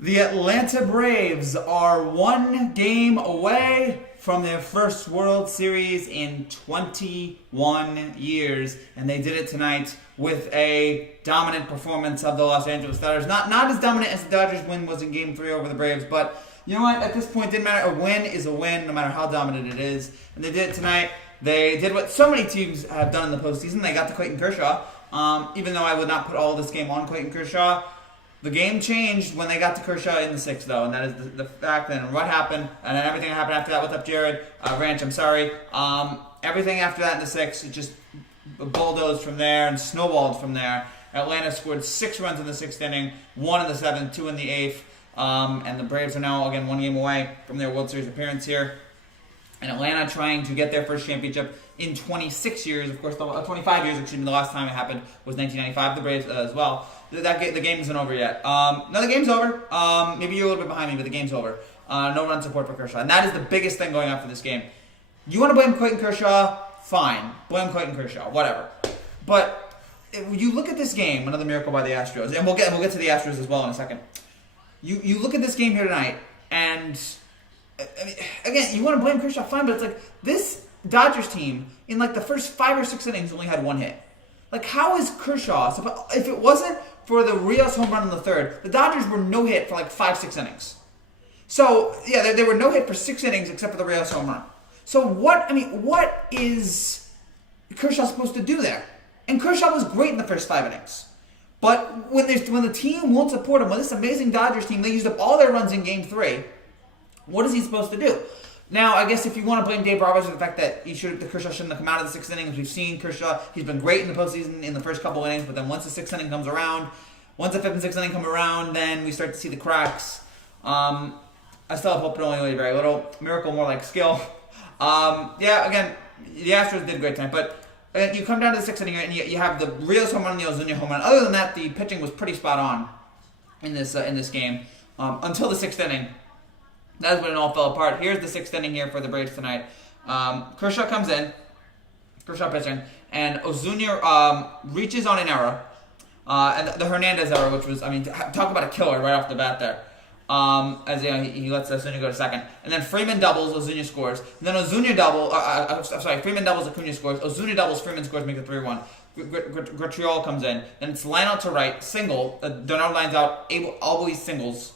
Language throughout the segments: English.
The Atlanta Braves are one game away from their first World Series in 21 years, and they did it tonight with a dominant performance of the Los Angeles Dodgers. Not as dominant as the Dodgers win was in Game 3 over the Braves, but you know what? At this point, it didn't matter. A win is a win, no matter how dominant it is. And they did it tonight. They did what so many teams have done in the postseason. They got to Clayton Kershaw. Even though I would not put all of this game on Clayton Kershaw, the game changed when they got to Kershaw in the sixth, though, and that is the fact. And what happened, and then everything that happened after that. What's up, Jared? Ranch, I'm sorry. Everything after that in the sixth, it just bulldozed from there and snowballed from there. Atlanta scored 6 runs in the sixth inning, 1 in the seventh, 2 in the eighth, and the Braves are now, again, 1 game away from their World Series appearance here. And Atlanta trying to get their first championship in 26 years. Of course, 25 years, excuse me. The last time it happened was 1995. The Braves as well. The game isn't over yet. No, the game's over. Maybe you're a little bit behind me, but the game's over. No run support for Kershaw. And that is the biggest thing going after this game. You want to blame Clayton Kershaw? Fine. Blame Clayton Kershaw. Whatever. But you look at this game, another miracle by the Astros, and we'll get to the Astros as well in a second. You look at this game here tonight, and I mean, again, you want to blame Kershaw, fine, but it's like this Dodgers team in like the first 5 or 6 innings only had 1 hit. Like, how is Kershaw? If it wasn't for the Rios home run in the third, the Dodgers were no hit for like 5-6 innings. So yeah, they were no hit for 6 innings except for the Rios home run. So what is Kershaw supposed to do there? And Kershaw was great in the first 5 innings. But when the team won't support him, when this amazing Dodgers team, they used up all their runs in Game 3. What is he supposed to do? Now, I guess if you want to blame Dave Roberts for the fact that Kershaw shouldn't have come out of the 6th inning, as we've seen Kershaw, he's been great in the postseason in the first couple innings, but then once the 6th inning comes around, once the 5th and 6th inning come around, then we start to see the cracks. I still have hope, but only very little. Miracle more like skill. Again, the Astros did great tonight, but you come down to the 6th inning and you have the Rios home run and the Ozuna home run. Other than that, the pitching was pretty spot on in this game until the 6th inning. That's when it all fell apart. Here's the 6th inning here for the Braves tonight. Kershaw comes in, Kershaw pitching, and Ozuna reaches on an error, and the Hernandez error, which was, talk about a killer right off the bat there. As he lets Ozuna go to second, and then Freeman doubles, Ozuna scores. And then Ozuna Freeman doubles, Acuna scores. Ozuna doubles, Freeman scores, make it 3-1. Gritriol comes in, then it's line out to right, single. Donald lines out, Always singles.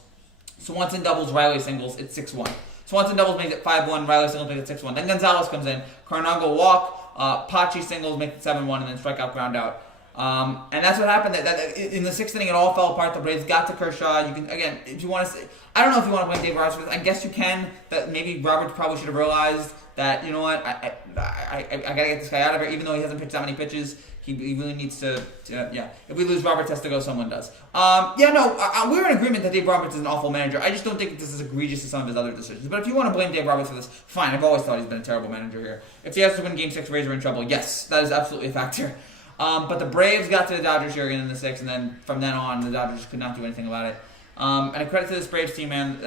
Swanson doubles, Riley singles, it's 6-1. Swanson doubles makes it 5-1, Riley singles makes it 6-1. Then Gonzalez comes in, Carnago walk, Pachi singles makes it 7-1, and then strikeout, ground out. And that's what happened. That in the 6th inning, it all fell apart. The Braves got to Kershaw. You can, again, if you want to say, I don't know if you want to blame Dave Roberts for this. I guess you can. That maybe Roberts probably should have realized that, you know what, I got to get this guy out of here, even though he hasn't pitched that many pitches. He really needs to. If we lose, Roberts has to go. Someone does. We're in agreement that Dave Roberts is an awful manager. I just don't think this is egregious as some of his other decisions. But if you want to blame Dave Roberts for this, fine. I've always thought he's been a terrible manager here. If he has to win Game 6, Rays are in trouble. Yes, that is absolutely a factor. But the Braves got to the Dodgers here again in the 6th, and then from then on, the Dodgers just could not do anything about it. And a credit to this Braves team, man.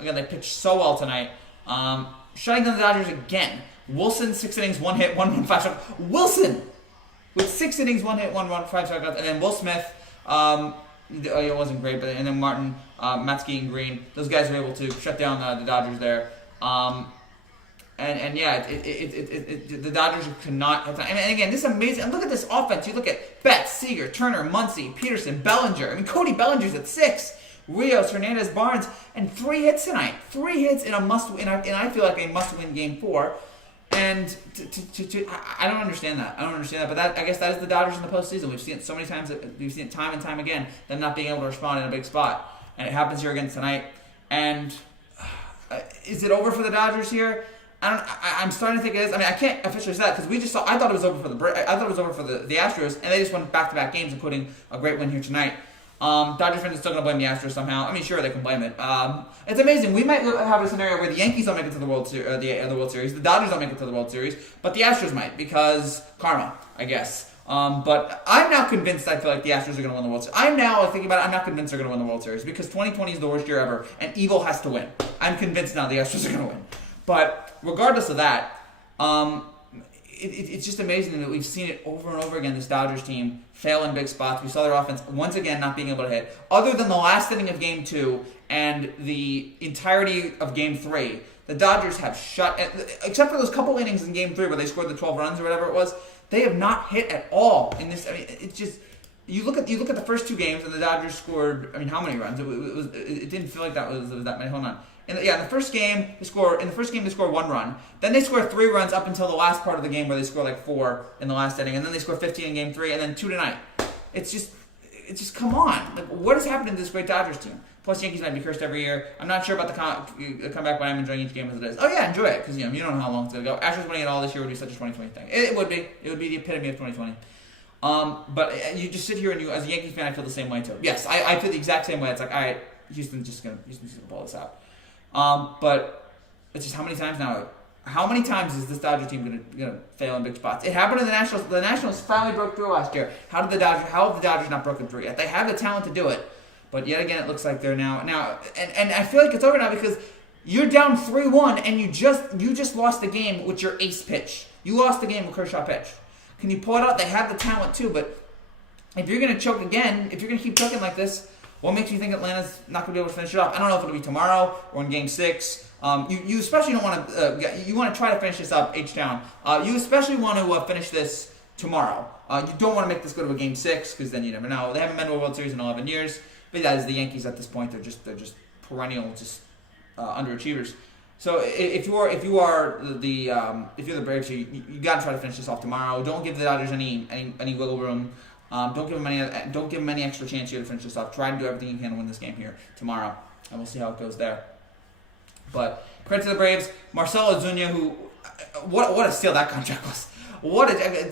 Again, they pitched so well tonight. Shutting down the Dodgers again. Wilson, 6 innings, 1 hit, 1 run, 5 strikeouts. Wilson! With 6 innings, 1 hit, 1 run, 5 strikeouts. And then Will Smith, it wasn't great, and then Martin, Matsky, and Green. Those guys were able to shut down the Dodgers there. The Dodgers could not have time. And again, this is amazing. And look at this offense. You look at Betts, Seager, Turner, Muncy, Peterson, Bellinger. Cody Bellinger's at 6. Rios, Hernandez, Barnes, and 3 hits tonight. 3 hits in a must-win, and I feel like a must-win Game 4. And I don't understand that. But I guess that is the Dodgers in the postseason. We've seen it so many times. We've seen it time and time again. Them not being able to respond in a big spot, and it happens here again tonight. And is it over for the Dodgers here? I'm starting to think it is. I can't officially say that because I thought it was over for the Astros, and they just won back-to-back games, including a great win here tonight. Dodgers fans are still going to blame the Astros somehow. Sure, they can blame it. It's amazing. We might have a scenario where the Yankees don't make it to the World Series, the Dodgers don't make it to the World Series, but the Astros might because karma, I guess. But I'm now convinced. I feel like the Astros are going to win the World Series. I'm now thinking about it. I'm not convinced they're going to win the World Series because 2020 is the worst year ever, and evil has to win. I'm convinced now the Astros are going to win. But regardless of that, it's just amazing that we've seen it over and over again, this Dodgers team fail in big spots. We saw their offense, once again, not being able to hit. Other than the last inning of Game 2 and the entirety of Game 3, the Dodgers have except for those couple innings in Game 3 where they scored the 12 runs or whatever it was, they have not hit at all in this. I mean, it's just... You look at the first 2 games, and the Dodgers scored. I mean, how many runs? It didn't feel like that was that many. Hold on. In the first game they score 1 run. Then they score 3 runs up until the last part of the game where they score like 4 in the last inning, and then they score 15 in Game 3, and then 2 tonight. It's just come on. Like, what is happening to this great Dodgers team? Plus, Yankees might be cursed every year. I'm not sure about the comeback, but I'm enjoying each game as it is. Oh yeah, enjoy it because you don't know how long it's gonna go. Astros winning it all this year would be such a 2020 thing. It would be. It would be the epitome of 2020. But you just sit here and as a Yankees fan, I feel the same way too. Yes, I feel the exact same way. It's like, all right, Houston's just gonna pull this out. But it's just how many times now? How many times is this Dodger team gonna fail in big spots? It happened in the Nationals. The Nationals finally broke through last year. How have the Dodgers not broken through yet? They have the talent to do it, but yet again, it looks like they're now. And I feel like it's over now because you're down 3-1 and you just lost the game with your ace pitch. You lost the game with Kershaw pitch. Can you pull it out? They have the talent too, but if you're going to choke again, if you're going to keep choking like this, what makes you think Atlanta's not going to be able to finish it off? I don't know if it'll be tomorrow or in Game 6. You especially don't want to. You want to try to finish this up H-Town. You especially want to finish this tomorrow. You don't want to make this go to a Game 6 because then you never know. They haven't been to a World Series in 11 years, but that is the Yankees at this point. They're just perennial, underachievers. So if you're the Braves, you got to try to finish this off tomorrow. Don't give the Dodgers any wiggle room. Don't give them any extra chance here to finish this off. Try to do everything you can to win this game here tomorrow, and we'll see how it goes there. But credit to the Braves, Marcell Ozuna, who what a steal that contract was.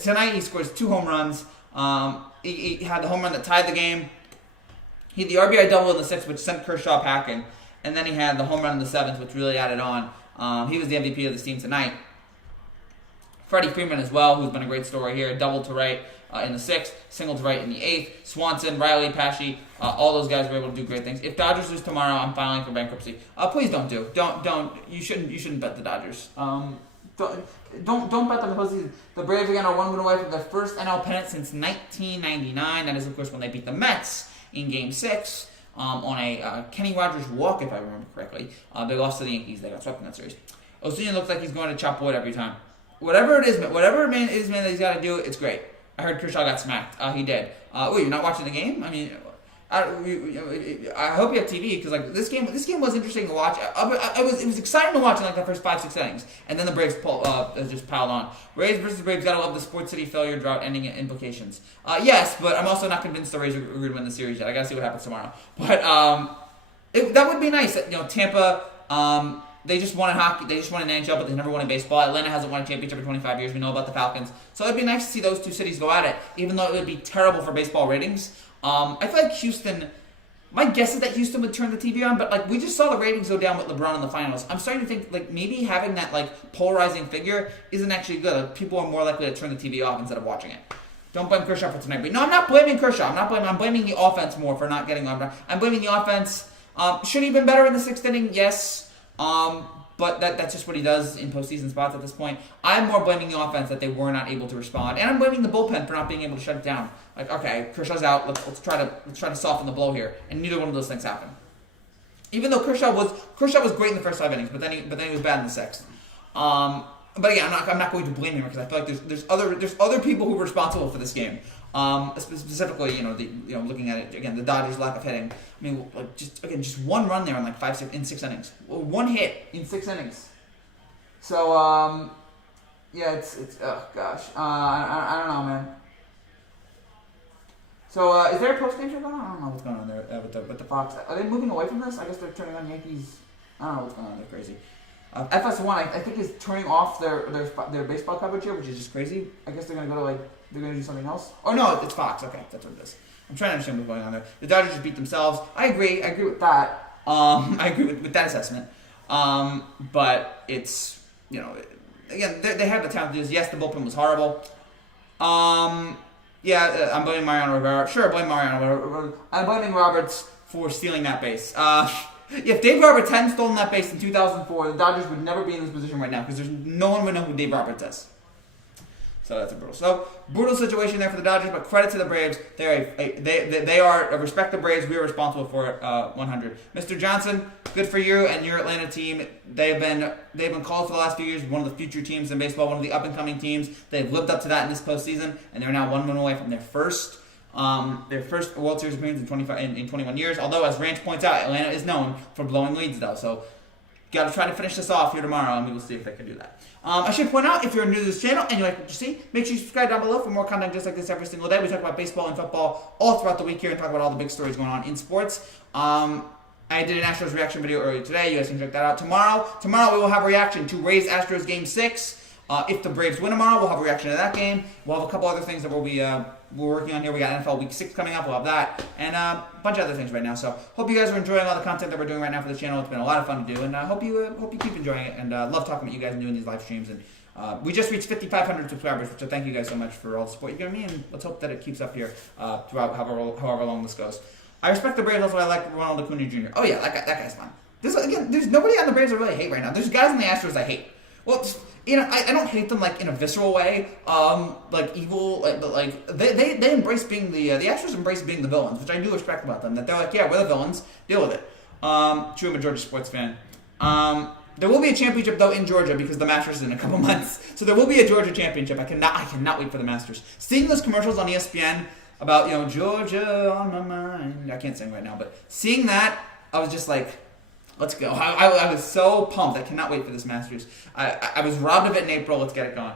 Tonight he scores 2 home runs. He had the home run that tied the game. He had the RBI double in the 6th, which sent Kershaw packing. And then he had the home run in the 7th, which really added on. He was the MVP of this team tonight. Freddie Freeman as well, who's been a great story here. Double to right in the 6th, single to right in the 8th. Swanson, Riley, Pesci, all those guys were able to do great things. If Dodgers lose tomorrow, I'm filing for bankruptcy. Please don't do. Don't. You shouldn't bet the Dodgers. Don't bet them because the Braves again are 1 win away from their first NL pennant since 1999. That is, of course, when they beat the Mets in Game 6. On a Kenny Rogers walk, if I remember correctly. They lost to the Yankees. They got swept in that series. Ozuna looks like he's going to chop wood every time. Whatever it is, that he's got to do, it's great. I heard Kershaw got smacked. He did. Wait, you're not watching the game? I mean, I hope you have TV because like this game was interesting to watch. It was exciting to watch in like the first 5-6 innings, and then the Braves just piled on. Rays versus Braves. Gotta love the Sports City failure drought ending implications. Yes, but I'm also not convinced the Rays are going to win the series yet. I gotta see what happens tomorrow. But that would be nice. Tampa. They just won in hockey. They just won in NHL, but they never won in baseball. Atlanta hasn't won a championship in 25 years. We know about the Falcons. So it'd be nice to see those 2 cities go at it, even though it would be terrible for baseball ratings. I feel like Houston, my guess is that Houston would turn the TV on, but like we just saw the ratings go down with LeBron in the finals. I'm starting to think like maybe having that like polarizing figure isn't actually good. Like, people are more likely to turn the TV off instead of watching it. Don't blame Kershaw for tonight. But no, I'm not blaming Kershaw. I'm blaming the offense more for not getting on. I'm blaming the offense. Should he have been better in the 6th inning? Yes. But that's just what he does in postseason spots at this point. I'm more blaming the offense that they were not able to respond, and I'm blaming the bullpen for not being able to shut it down. Like, okay, Kershaw's out. Let's try to soften the blow here, and neither one of those things happened. Even though Kershaw was great in the first 5 innings, but then he was bad in the 6th. But again, I'm not going to blame him because I feel like there's other people who were responsible for this game. Specifically, looking at it again, the Dodgers' lack of hitting. I mean, like just 1 run there in like 6 innings. 1 hit in 6 innings. So yeah, it's oh gosh, I don't know, man. So is there a postgame show going on? I don't know what's going on there with the Fox. Are they moving away from this? I guess they're turning on Yankees. I don't know what's going on. They're crazy. FS1, I think, is turning off their baseball coverage here, which is just crazy. I guess they're gonna go to they're gonna do something else. Oh no, it's Fox. Okay, that's what it is. I'm trying to understand what's going on there. The Dodgers just beat themselves. I agree with that. I agree with that assessment. But it's again they have the talent to do this. Yes, the bullpen was horrible. Yeah, I'm blaming Mariano Rivera. Sure, blame Mariano Rivera. I'm blaming Roberts for stealing that base. If Dave Roberts hadn't stolen that base in 2004, the Dodgers would never be in this position right now because no one would know who Dave Roberts is. So that's a brutal situation there for the Dodgers. But credit to the Braves. They are respect the Braves. We are responsible for it. 100. Mr. Johnson, good for you and your Atlanta team. They've been called for the last few years one of the future teams in baseball, one of the up and coming teams. They've lived up to that in this postseason, and they're now 1 win away from their first World Series appearance in 21 years. Although, as Ranch points out, Atlanta is known for blowing leads, though. So, got to try to finish this off here tomorrow, and we will see if they can do that. I should point out, if you're new to this channel and you like what you see, make sure you subscribe down below for more content just like this every single day. We talk about baseball and football all throughout the week here and talk about all the big stories going on in sports. I did an Astros reaction video earlier today. You guys can check that out. Tomorrow we will have a reaction to Rays Astros Game 6. If the Braves win tomorrow, we'll have a reaction to that game. We'll have a couple other things that we're working on here. We got NFL Week 6 coming up. We'll have that. And a bunch of other things right now. So hope you guys are enjoying all the content that we're doing right now for the channel. It's been a lot of fun to do. And I hope you keep enjoying it. And love talking with you guys and doing these live streams. And we just reached 5,500 subscribers. So thank you guys so much for all the support you give me. And let's hope that it keeps up here throughout however long this goes. I respect the Braves. That's why I like Ronald Acuna Jr. Oh, yeah, that guy's fun. There's nobody on the Braves I really hate right now. There's guys on the Astros I hate. Well, I don't hate them like in a visceral way, like evil, but like they embrace being the Astros embrace being the villains, which I do respect about them. That they're like, yeah, we're the villains, deal with it. True, I'm a Georgia sports fan. There will be a championship though in Georgia because the Masters is in a couple months, so there will be a Georgia championship. I cannot wait for the Masters. Seeing those commercials on ESPN about Georgia on my mind. I can't sing right now, but seeing that, I was just like, let's go. I was so pumped. I cannot wait for this Masters. I was robbed of it in April. Let's get it going.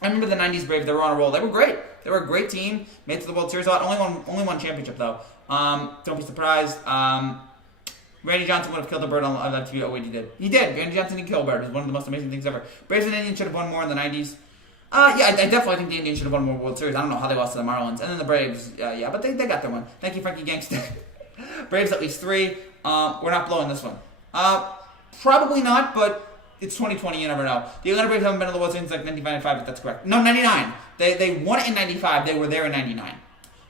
I remember the 90s Braves. They were on a roll. They were great. They were a great team. Made it to the World Series a lot. Only one championship, though. Don't be surprised. Randy Johnson would have killed a bird on TV. Oh, wait, he did. He did. Randy Johnson did kill a bird. It was one of the most amazing things ever. Braves and Indians should have won more in the 90s. Yeah, I definitely think the Indians should have won more World Series. I don't know how they lost to the Marlins. And then the Braves, yeah, but they got their one. Thank you, Frankie Gangster. Braves at least 3. We're not blowing this one. Probably not, but it's 2020, you never know. The Atlanta Braves haven't been to the World Series since like 1995, if that's correct. No, 99. They won it in 95. They were there in 99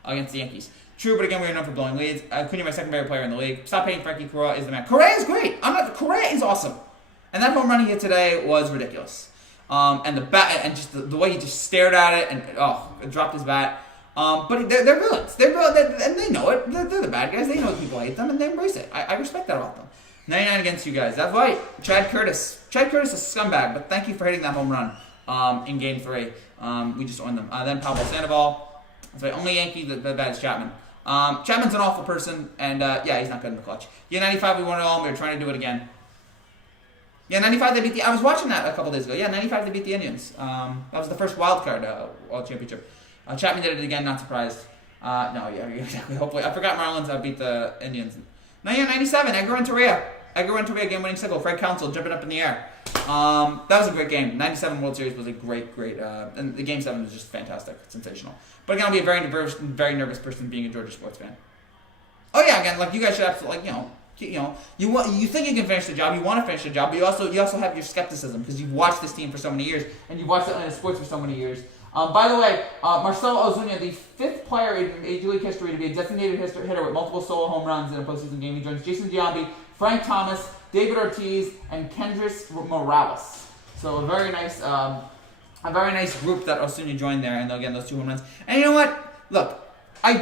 against the Yankees. True, but again, we are known for blowing leads. Acuna, my second favorite player in the league. Stop hating Frankie. Correa is the man. Correa is great. Correa is awesome. And that home run he hit today was ridiculous. And the bat, and just the way he just stared at it and dropped his bat. But they're villains. They're villains, and they know it. They're the bad guys. They know people hate them, and they embrace it. I respect that about them. 99 against you guys. That's right. Chad Curtis. Chad Curtis is a scumbag, but thank you for hitting that home run in Game 3. We just won them. Then Pablo Sandoval. That's right. Only Yankee that bad is Chapman. Chapman's an awful person, and yeah, he's not good in the clutch. Yeah, 95 we won it all, and we were trying to do it again. Yeah, 95 they beat the... I was watching that a couple days ago. Yeah, 95 they beat the Indians. That was the first wild card World Championship. Chapman did it again, not surprised. No, yeah, exactly. Hopefully. I forgot Marlins beat the Indians. No, yeah, 97, Edgar Renteria. Edgar Renteria game-winning single. Fred Counsell jumping up in the air. That was a great game. 97 World Series was a great, and the Game 7 was just fantastic. Sensational. But again, I'll be a very nervous person being a Georgia sports fan. Oh yeah, again, like you guys should absolutely, you think you can finish the job, you want to finish the job, but you also have your skepticism because you've watched this team for so many years and you've watched Atlanta sports for so many years. By the way, Marcell Ozuna, the 5th player in Major League history to be a designated hitter with multiple solo home runs in a postseason game. He joins Jason Giambi, Frank Thomas, David Ortiz, and Kendrys Morales. So a very nice group that Ozuna joined there, and again those 2 home runs. And you know what? Look, I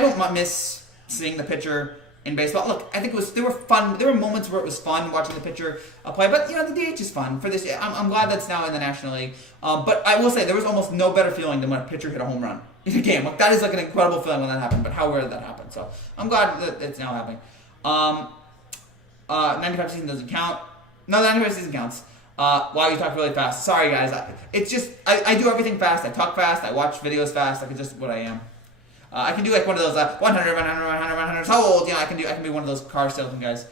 don't miss seeing the pitcher in baseball. Look, I think they were fun. There were moments where it was fun watching the pitcher play, but the DH is fun for this. I'm glad that's now in the National League. But I will say there was almost no better feeling than when a pitcher hit a home run in a game. Like that is like an incredible feeling when that happened. But how rare did that happen? So I'm glad that it's now happening. 95 season doesn't count. No, the 95 season counts. Wow, you talk really fast. Sorry guys. It's just I do everything fast. I talk fast. I watch videos fast. Like it's just what I am. I can do like one of those 100 sold. I can be one of those car salesman guys.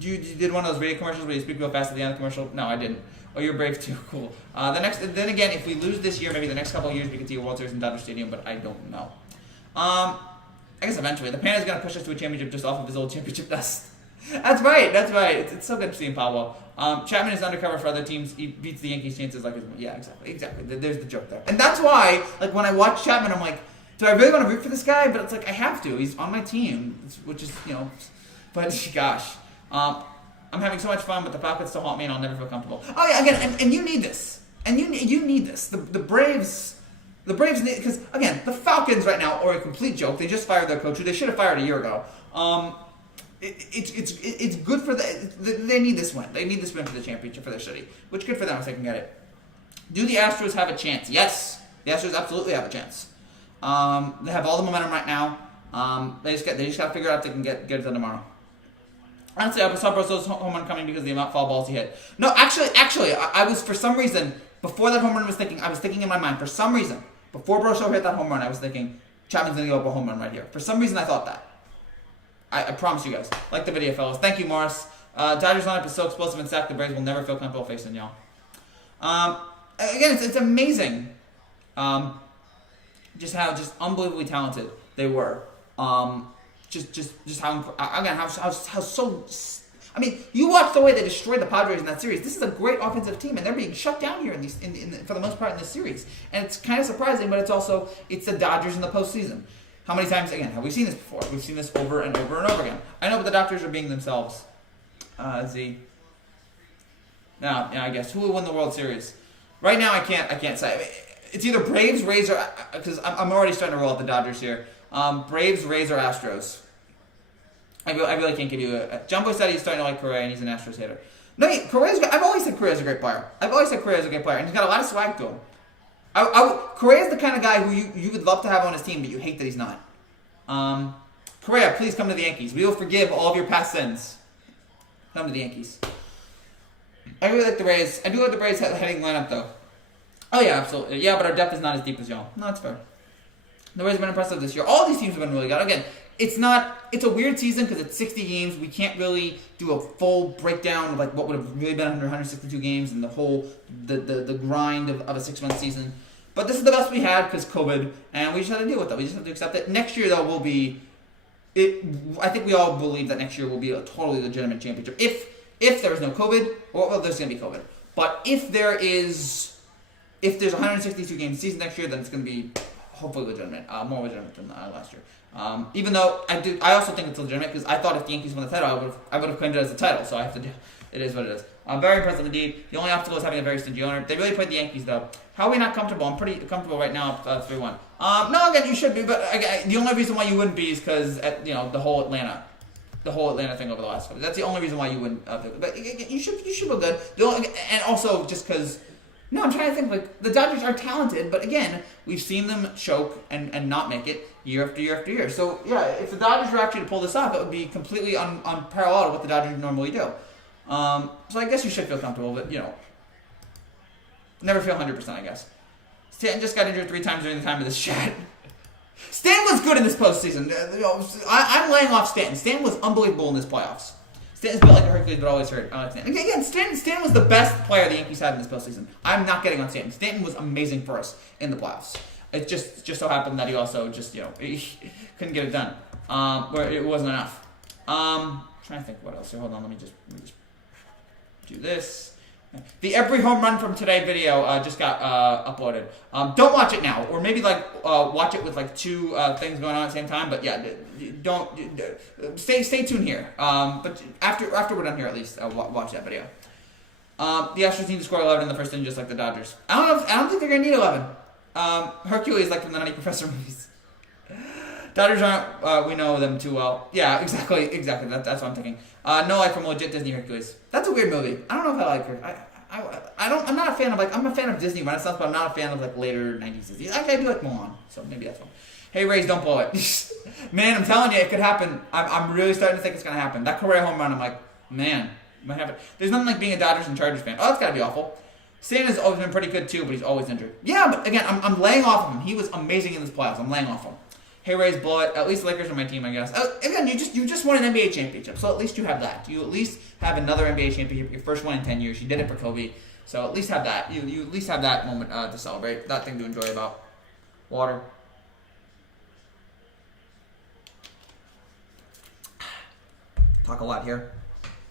You did one of those radio commercials where you speak real fast at the end of the commercial? No, I didn't. Oh, you're brave too. Cool. Then again, if we lose this year, maybe the next couple of years we can see a World Series in Dodger Stadium, but I don't know. I guess eventually the Panda's gonna push us to a championship just off of his old championship dust. That's right. It's so good to see him, Pablo. Chapman is undercover for other teams. He beats the Yankees' chances like his... Yeah, exactly. There's the joke there. And that's why, like, when I watch Chapman, I'm like, do I really want to root for this guy? But it's like, I have to. He's on my team, which is, but gosh. I'm having so much fun, but the Falcons still haunt me and I'll never feel comfortable. Oh, yeah, again, and you need this. And you need this. The Braves need, because again, the Falcons right now are a complete joke. They just fired their coach, who they should have fired a year ago. It's good for they need this win. They need this win for the championship for their city, which good for them if they can get it. Do the Astros have a chance? Yes, the Astros absolutely have a chance. They have all the momentum right now. They just got to figure out if they can get it done tomorrow. Honestly, I saw Brosso's home run coming because of the amount of foul balls he hit. No, actually, I was, for some reason, before that home run I was thinking in my mind, for some reason, before Brosso hit that home run, I was thinking, Chapman's going to go up a home run right here. For some reason, I thought that. I promise you guys. Like the video, fellas. Thank you, Morris. Dodgers lineup is so explosive and stacked, the Braves will never feel comfortable facing y'all. Again, it's amazing just how unbelievably talented they were. Just how so. I mean, you watch the way they destroyed the Padres in that series. This is a great offensive team, and they're being shut down here for the most part in this series. And it's kind of surprising, but it's the Dodgers in the postseason. How many times again have we seen this before? We've seen this over and over and over again. I know, but the Dodgers are being themselves. Now, I guess who will win the World Series? Right now, I can't say. I mean, it's either Braves, Rays, or because I'm already starting to roll out the Dodgers here. Braves, Rays, or Astros. I really can't give you a. John Boy said he's starting to like Correa, and he's an Astros hitter. No, I've always said Correa's a great player. And he's got a lot of swag to him. Correa's the kind of guy who you would love to have on his team, but you hate that he's not. Correa, please come to the Yankees. We will forgive all of your past sins. Come to the Yankees. I really like the Rays. I do like the Rays heading lineup, though. Oh, yeah, absolutely. Yeah, but our depth is not as deep as y'all. No, that's fair. The Rays have been impressive this year. All these teams have been really good. Again, it's a weird season because it's 60 games. We can't really do a full breakdown of like what would have really been under 162 games and the whole the grind of a 6-month season. But this is the best we had because COVID, and we just have to deal with that. We just have to accept it. Next year, though, will be I think we all believe that next year will be a totally legitimate championship. If there is no COVID, well, there's going to be COVID. But if there's 162 game season next year, then it's going to be hopefully legitimate, more legitimate than last year. Even though I also think it's legitimate because I thought if the Yankees won the title, I would have claimed it as a title. So I have to do. It is what it is. Very impressive indeed. The only obstacle is having a very stingy owner. They really played the Yankees though. How are we not comfortable? I'm pretty comfortable right now. 3-1. No, again, you should be, but the only reason why you wouldn't be is because the whole Atlanta thing over the last couple. That's the only reason why you wouldn't. But you should feel good. And also just because. No, I'm trying to think. Like the Dodgers are talented, but again, we've seen them choke and not make it year after year after year. So yeah, if the Dodgers were actually to pull this off, it would be completely unparalleled to what the Dodgers normally do. So I guess you should feel comfortable, but never feel 100%. I guess. Stanton just got injured 3 times during the time of this chat. Stan was good in this postseason. I'm laying off Stanton. Stan was unbelievable in this playoffs. Stanton's built like a Hercules, but always hurt. I like Stanton. Again, Stanton was the best player the Yankees had in this postseason. I'm not getting on Stanton. Stanton was amazing for us in the playoffs. It just so happened that he also just he couldn't get it done, where it wasn't enough. Trying to think what else here. Hold on, let me just do this. The every home run from today video just got uploaded. Don't watch it now, or maybe watch it with 2 things going on at the same time. But yeah, don't stay tuned here. But after we're done here, at least watch that video. The Astros need to score 11 in the first inning, just like the Dodgers. I don't think they're gonna need 11. Hercules, like from the Nutty Professor movies. Dodgers aren't. We know them too well. Yeah, exactly. That's what I'm thinking. No life from legit Disney Hercules. That's a weird movie. I don't know if I like her. I'm not a fan of I'm a fan of Disney Renaissance, but I'm not a fan of later 90s. I do like Mulan, so maybe that's one. Hey Rays, don't blow it. Man, I'm telling you, it could happen. I'm really starting to think it's gonna happen. That Correa home run, I'm like, man, it might happen. There's nothing like being a Dodgers and Chargers fan. Oh, that's gotta be awful. Stanton's always been pretty good too, but he's always injured. Yeah, but again, I'm laying off of him. He was amazing in this playoffs. I'm laying off him. Hey Rays, blow it. At least the Lakers are my team, I guess. Again, you just won an NBA championship, so at least you have that. You at least have another NBA championship, your first one in 10 years. You did it for Kobe, so at least have that. You at least have that moment to celebrate, that thing to enjoy about. Water. Talk a lot here.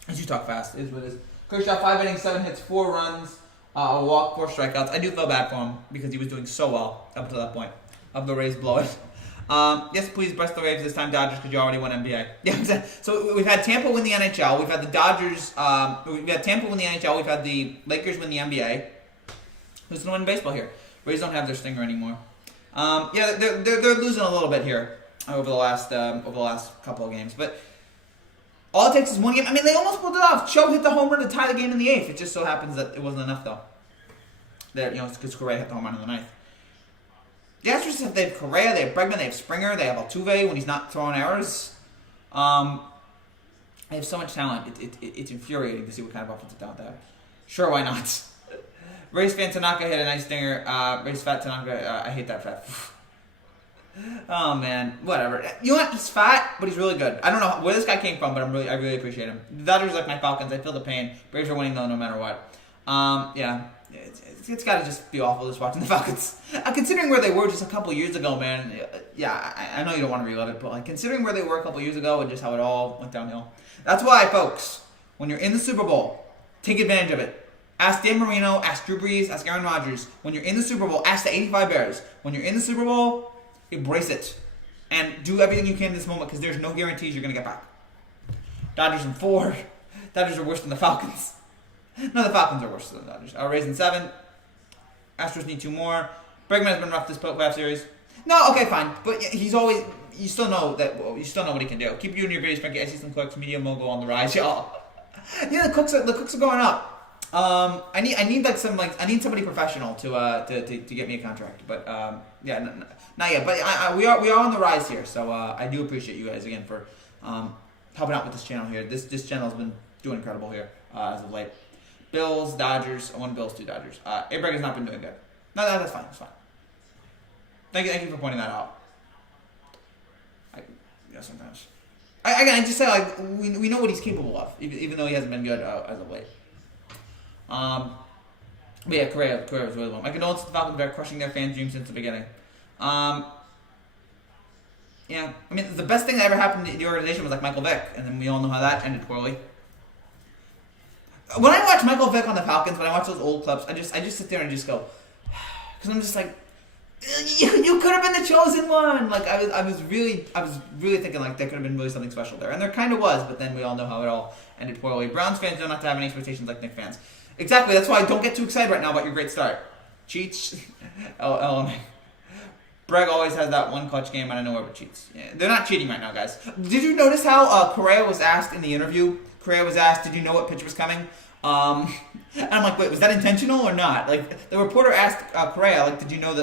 As you talk fast, is what it is. Kershaw, 5 innings, 7 hits, 4 runs, a walk, 4 strikeouts. I do feel bad for him because he was doing so well up to that point of the Rays blowing. Yes, please breast the Rays this time, Dodgers, because you already won NBA. Yeah, so we've had Tampa win the NHL. We've had the Dodgers. We've had Tampa win the NHL. We've had the Lakers win the NBA. Who's going to win baseball here? Rays don't have their stinger anymore. Yeah, they're losing a little bit here over the last couple of games, but all it takes is one game. I mean, they almost pulled it off. Cho hit the home run to tie the game in the 8th. It just so happens that it wasn't enough though. That because Correa hit the home run in the 9th. The Astros, they have Correa, they have Bregman, they have Springer, they have Altuve when he's not throwing errors. They have so much talent. It's infuriating to see what kind of offensive talent they have. Sure, why not? Race fan Tanaka hit a nice stinger. Race fat Tanaka, I hate that fat. Oh man, whatever. You know what? He's fat, but he's really good. I don't know where this guy came from, but I really appreciate him. The Dodgers like my Falcons. I feel the pain. Braves are winning though, no matter what. Yeah, it's got to just be awful just watching the Falcons. Considering where they were just a couple years ago, man. Yeah, I know you don't want to relive it, but like considering where they were a couple years ago and just how it all went downhill. That's why, folks, when you're in the Super Bowl, take advantage of it. Ask Dan Marino, ask Drew Brees, ask Aaron Rodgers. When you're in the Super Bowl, ask the 85 Bears. When you're in the Super Bowl, embrace it. And do everything you can in this moment because there's no guarantees you're going to get back. Dodgers in 4. Dodgers are worse than the Falcons. No, the Falcons are worse than the Dodgers. Rays in 7. Astros need 2 more. Bregman has been rough this playoff series. No, okay, fine. But he's always... You still know what he can do. Keep you and your greatest Frankie. I see some cooks. Media mogul on the rise, y'all. Yeah, the cooks are going up. I need I need somebody professional to get me a contract. But yeah, not yet. But we are on the rise here. So I do appreciate you guys again for helping out with this channel here. This channel has been doing incredible here as of late. Bills, Dodgers. 1 Bills, 2 Dodgers. A-Breg has not been doing good. No, that's fine. It's fine. Thank you for pointing that out. Sometimes. I just say like we know what he's capable of, even though he hasn't been good as of late. But yeah, Correa was really well. My condolences to the Falcons. They're crushing their fans' dreams since the beginning. Yeah, I mean the best thing that ever happened to the organization was like Michael Vick, and then we all know how that ended poorly. When I watch Michael Vick on the Falcons, when I watch those old clips, I just sit there and just go, because I'm just like. You could have been the chosen one. Like I was really thinking like there could have been really something special there, and there kind of was. But then we all know how it all ended poorly. Browns fans don't have to have any expectations like Knicks fans. Exactly. That's why I don't get too excited right now about your great start. Cheats. Breg always has that one clutch game out of nowhere, but cheats. Yeah, they're not cheating right now, guys. Did you notice how Correa was asked in the interview? Correa was asked, "Did you know what pitch was coming?" And I'm like, wait, was that intentional or not? Like the reporter asked Correa, like, did you know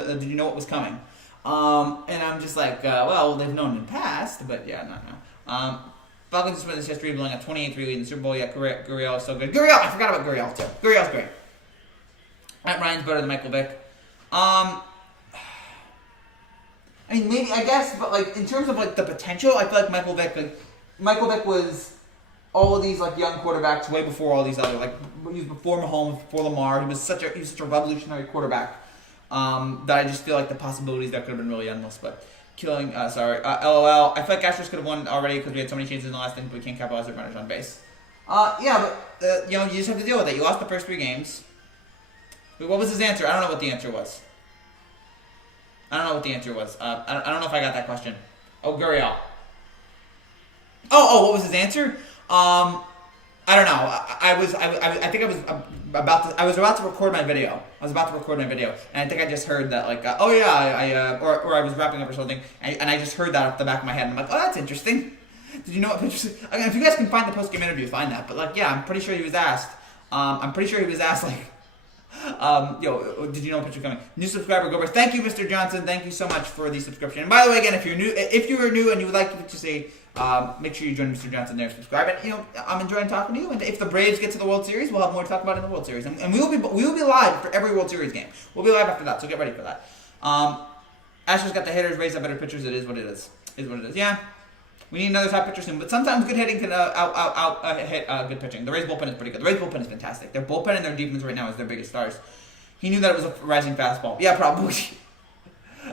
what was coming? And I'm just like, well, they've known in the past, but yeah, not now. Falcons just win this history, blowing a 28-3 lead in the Super Bowl. Yeah, Gurriel is so good. I forgot about Gurriel too. Gurriel's great. Matt Ryan's better than Michael Vick. I mean, maybe I guess, but like in terms of like the potential, I feel like Michael Vick was. All of these like young quarterbacks way before all these other he was before Mahomes, before Lamar. He was such a revolutionary quarterback that I just feel like the possibilities there could have been really endless. But LOL. I feel like Astros could have won already because we had so many chances in the last thing, but we can't capitalize with runners on base. Yeah, but you just have to deal with it. You lost the first 3 games. Wait, what was his answer? I don't know what the answer was. I don't know if I got that question. Oh, Gurriel. Oh, what was his answer? I don't know. I think I was about to record my video. And I think I just heard that or I was wrapping up or something, and I just heard that off the back of my head, and I'm like, oh, that's interesting. Did you know what pictures? If you guys can find the Postgame interview, find that. But I'm pretty sure he was asked. Did you know what picture coming? New subscriber, Gober. Thank you, Mr. Johnson. Thank you so much for the subscription. And by the way, again, if you are new and you would like to say. Make sure you join Mr. Johnson there, subscribe, and I'm enjoying talking to you. And if the Braves get to the World Series, we'll have more to talk about in the World Series, and we will be live for every World Series game. We'll be live after that, so get ready for that. Astros got the hitters, Rays have better pitchers. It is what it is. Yeah, we need another top pitcher soon, but sometimes good hitting can hit good pitching. The Rays bullpen is pretty good. The Rays bullpen is fantastic. Their bullpen and their defense right now is their biggest stars. He knew that it was a rising fastball. Yeah, probably.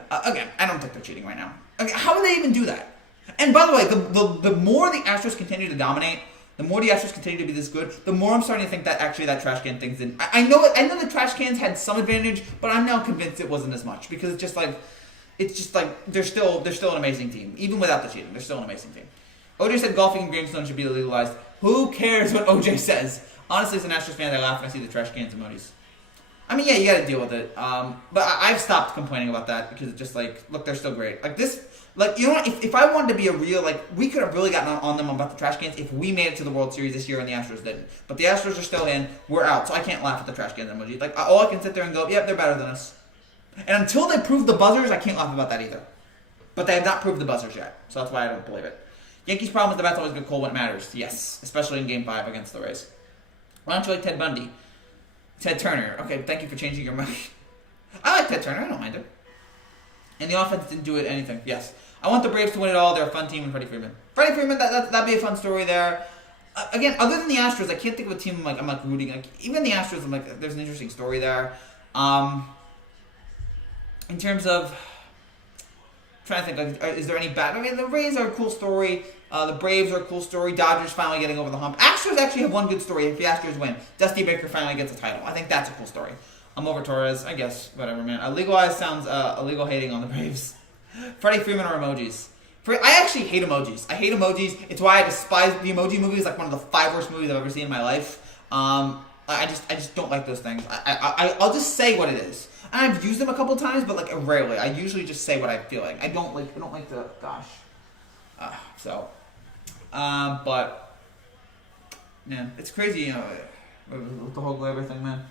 Again, I don't think they're cheating right now. Okay, how would they even do that? And by the way, the more the Astros continue to dominate, the more the Astros continue to be this good, the more I'm starting to think that actually that trash can thing's in. I know the trash cans had some advantage, but I'm now convinced it wasn't as much because it's just like they're still an amazing team. Even without the cheating, they're still an amazing team. OJ said golfing in Gravestone should be legalized. Who cares what OJ says? Honestly, as an Astros fan, I laugh when I see the trash cans emojis. I mean, yeah, you got to deal with it. But I've stopped complaining about that because it's just like, look, they're still great. Like this, like you know what? If I wanted to be a real we could have really gotten on them about the trash cans if we made it to the World Series this year and the Astros didn't. But the Astros are still in. We're out, so I can't laugh at the trash cans emoji. Like all I can sit there and go, yep, they're better than us. And until they prove the buzzers, I can't laugh about that either. But they have not proved the buzzers yet, so that's why I don't believe it. Yankees' problem is the bat's always get cold when it matters. Yes, especially in Game 5 against the Rays. Why don't you like Ted Bundy? Ted Turner. Okay, thank you for changing your mind. I like Ted Turner. I don't mind him. And the offense didn't do it anything. Yes. I want the Braves to win it all. They're a fun team and Freddie Freeman. Freddie Freeman, that'd be a fun story there. Again, other than the Astros, I can't think of a team I'm rooting. Like even the Astros, I'm like, there's an interesting story there. In terms of, I'm trying to think, like, is there any bad? I mean, the Rays are a cool story. The Braves are a cool story. Dodgers finally getting over the hump. Astros actually have one good story. If the Astros win, Dusty Baker finally gets a title. I think that's a cool story. I'm over Torres. I guess whatever, man. Legalized sounds illegal hating on the Braves. Freddie Freeman or emojis? I actually hate emojis. I hate emojis. It's why I despise the Emoji Movie. It's like one of the 5 worst movies I've ever seen in my life. I just don't like those things. I'll just say what it is. And I've used them a couple times, but like rarely. I usually just say what I feel like. I don't like the gosh. But yeah, it's crazy, you know, with the whole Glaber thing, man.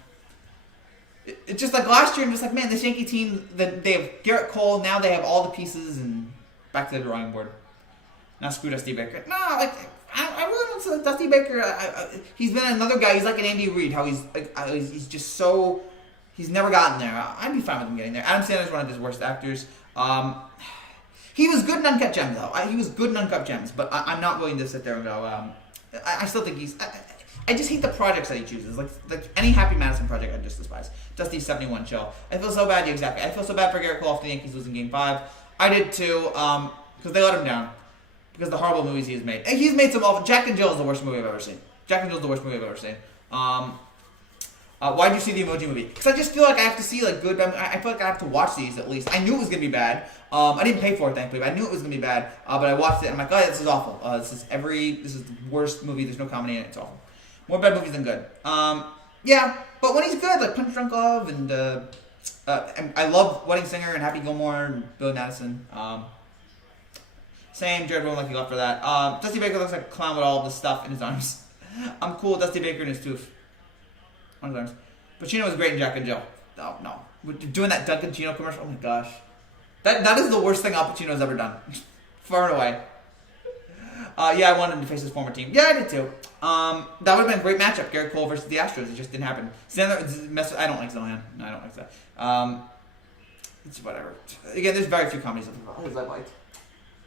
It's just like last year, I'm just like, man, this Yankee team, they have Garrett Cole, now they have all the pieces, and back to the drawing board. Now screw Dusty Baker. No, like, I really don't say Dusty Baker. He's been another guy. He's like an Andy Reid, how he's just so, he's never gotten there. I'd be fine with him getting there. Adam Sandler's one of his worst actors. He was good in Uncut Gems, though. He was good in Uncut Gems, but I'm not willing to sit there and go, I still think he's... I just hate the projects that he chooses. Like any Happy Madison project, I just despise. Dusty's 71 chill. I feel so bad, exactly. I feel so bad for Garrett Cole after the Yankees losing Game 5. I did too, because they let him down. Because of the horrible movies he's made. And he's made some awful... Jack and Jill is the worst movie I've ever seen. Jack and Jill is the worst movie I've ever seen. Why'd you see the Emoji Movie? Because I just feel like I have to see like good... I feel like I have to watch these at least. I knew it was going to be bad. I didn't pay for it, thankfully, but I knew it was going to be bad. But I watched it and I'm like, oh, this is awful. This is the worst movie. There's no comedy in it. It's awful. More bad movies than good. Yeah, but when he's good, like Punch Drunk Love and I love Wedding Singer and Happy Gilmore and Billy Madison. Same, Jared won't like you left for that. Dusty Baker looks like a clown with all of this stuff in his arms. I'm cool with Dusty Baker and his tooth on his arms. Pacino was great in Jack and Jill. Oh, no. Doing that Dunkin' Chino commercial, oh my gosh. That is the worst thing Al Pacino's ever done. Far and away. Yeah, I wanted him to face his former team. Yeah, I did too. That would have been a great matchup, Garrett Cole versus the Astros. It just didn't happen. I don't like Zohan. No, I don't like that. It's whatever. Again, there's very few comedies of his I liked.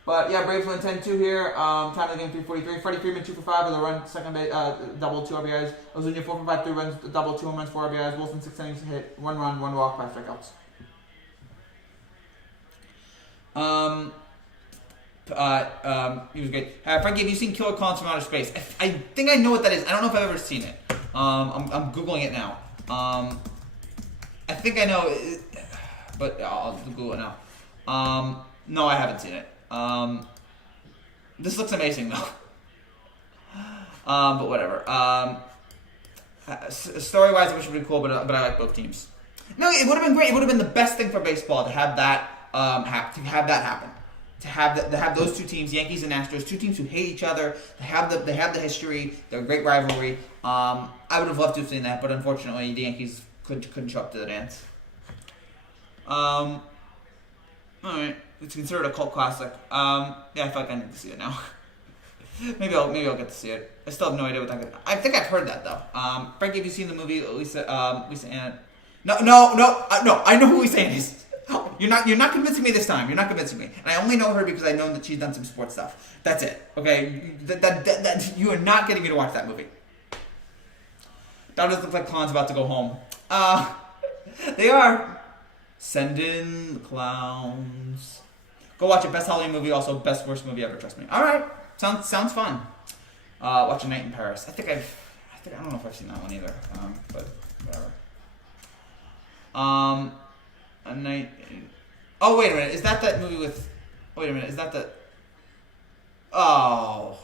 But yeah, Braves win 10-2 here. Time of the game 3:43. Freddie Freeman 2 for 5 with a run, second base, double, 2 RBIs. Ozuna 4 for 5, 3 runs, double, 2 home runs, 4 RBIs. Wilson 6 innings hit, 1 run, 1 walk, 5 strikeouts. He was great. Frankie, have you seen Killer Clowns from Outer Space? I think I know what that is. I don't know if I've ever seen it. I'm Googling it now. I think I know it, but I'll Google it now. No, I haven't seen it. This looks amazing though. But whatever. Story-wise, I wish it would be cool, but I like both teams. No, it would have been great. It would have been the best thing for baseball to have that happen. To have those two teams, Yankees and Astros, two teams who hate each other. They have the history. They're a great rivalry. I would have loved to have seen that, but unfortunately, the Yankees couldn't show up to the dance. All right, it's considered a cult classic. Yeah, I feel like I need to see it now. maybe I'll get to see it. I still have no idea what that could. I think I've heard that though. Frankie, have you seen the movie Lisa Ann? No. I know who Lisa Ann is. You're not convincing me this time. You're not convincing me. And I only know her because I know that she's done some sports stuff. That's it. Okay? That you are not getting me to watch that movie. That does look like Khan's about to go home. They are. Send in the clowns. Go watch it. Best Halloween movie, also best worst movie ever, trust me. Alright. Sounds fun. Watch A Night in Paris. I don't know if I've seen that one either. But whatever. A Night in... Oh, wait a minute. Is that movie with... Wait a minute. Is that the... Oh.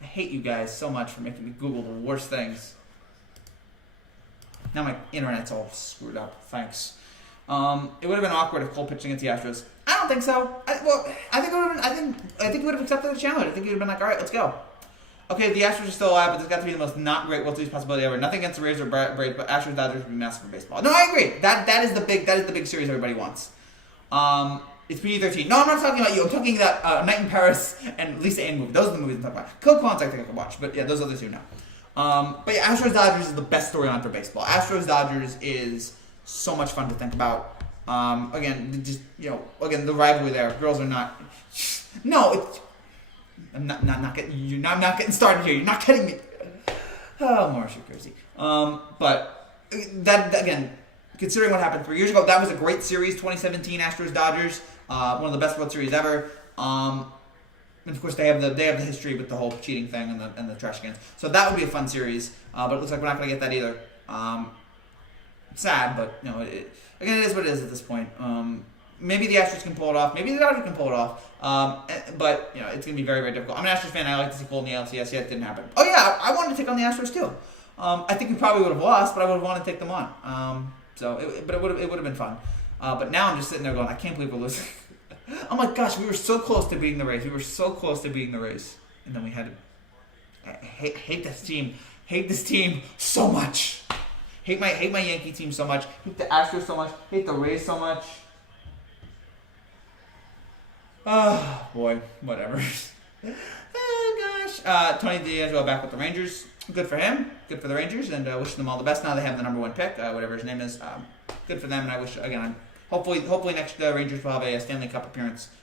I hate you guys so much for making me Google the worst things. Now my internet's all screwed up. Thanks. It would have been awkward if Cole pitched against the Astros. I don't think so. I think it would have been. I think he would have accepted the challenge. I think he would have been like, all right, let's go. Okay, the Astros are still alive, but this got to be the most not great World Series possibility ever. Nothing against the Rays or Braves, but Astros Dodgers would be massive for baseball. No, I agree. That is the big series everybody wants. It's PG-13. No, I'm not talking about you. I'm talking about Night in Paris and Lisa Ann movie. Those are the movies I'm talking about. Kill Cons I think I could watch, but yeah, those other two now. But yeah, Astros Dodgers is the best storyline for baseball. Astros Dodgers is so much fun to think about. Again, just again the rivalry there. Girls are not. No, it's. I'm not getting you. I'm not getting started here. You're not getting me. Oh, Marcia Kersey. But that again, considering what happened 3 years ago, that was a great series. 2017 Astros Dodgers, one of the best World Series ever. And of course, they have the history with the whole cheating thing and the trash cans. So that would be a fun series. But it looks like we're not going to get that either. It's sad, but again, it is what it is at this point. Maybe the Astros can pull it off. Maybe the Dodgers can pull it off. But it's going to be very, very difficult. I'm an Astros fan. I like to see Cole in the NLCS. Yeah, it didn't happen. Oh yeah, I wanted to take on the Astros too. I think we probably would have lost, but I would have wanted to take them on. But it would have been fun. But now I'm just sitting there going, I can't believe we're losing. Oh my gosh, we were so close to beating the Rays. And then we had to hate this team. Hate this team so much. Hate my Yankee team so much. Hate the Astros so much. Hate the Rays so much. Oh boy, whatever. Oh gosh. Tony D'Angelo back with the Rangers. Good for him. Good for the Rangers, and wishing them all the best. Now they have the number 1 pick, whatever his name is. Good for them, and I wish again. Hopefully next Rangers will have a Stanley Cup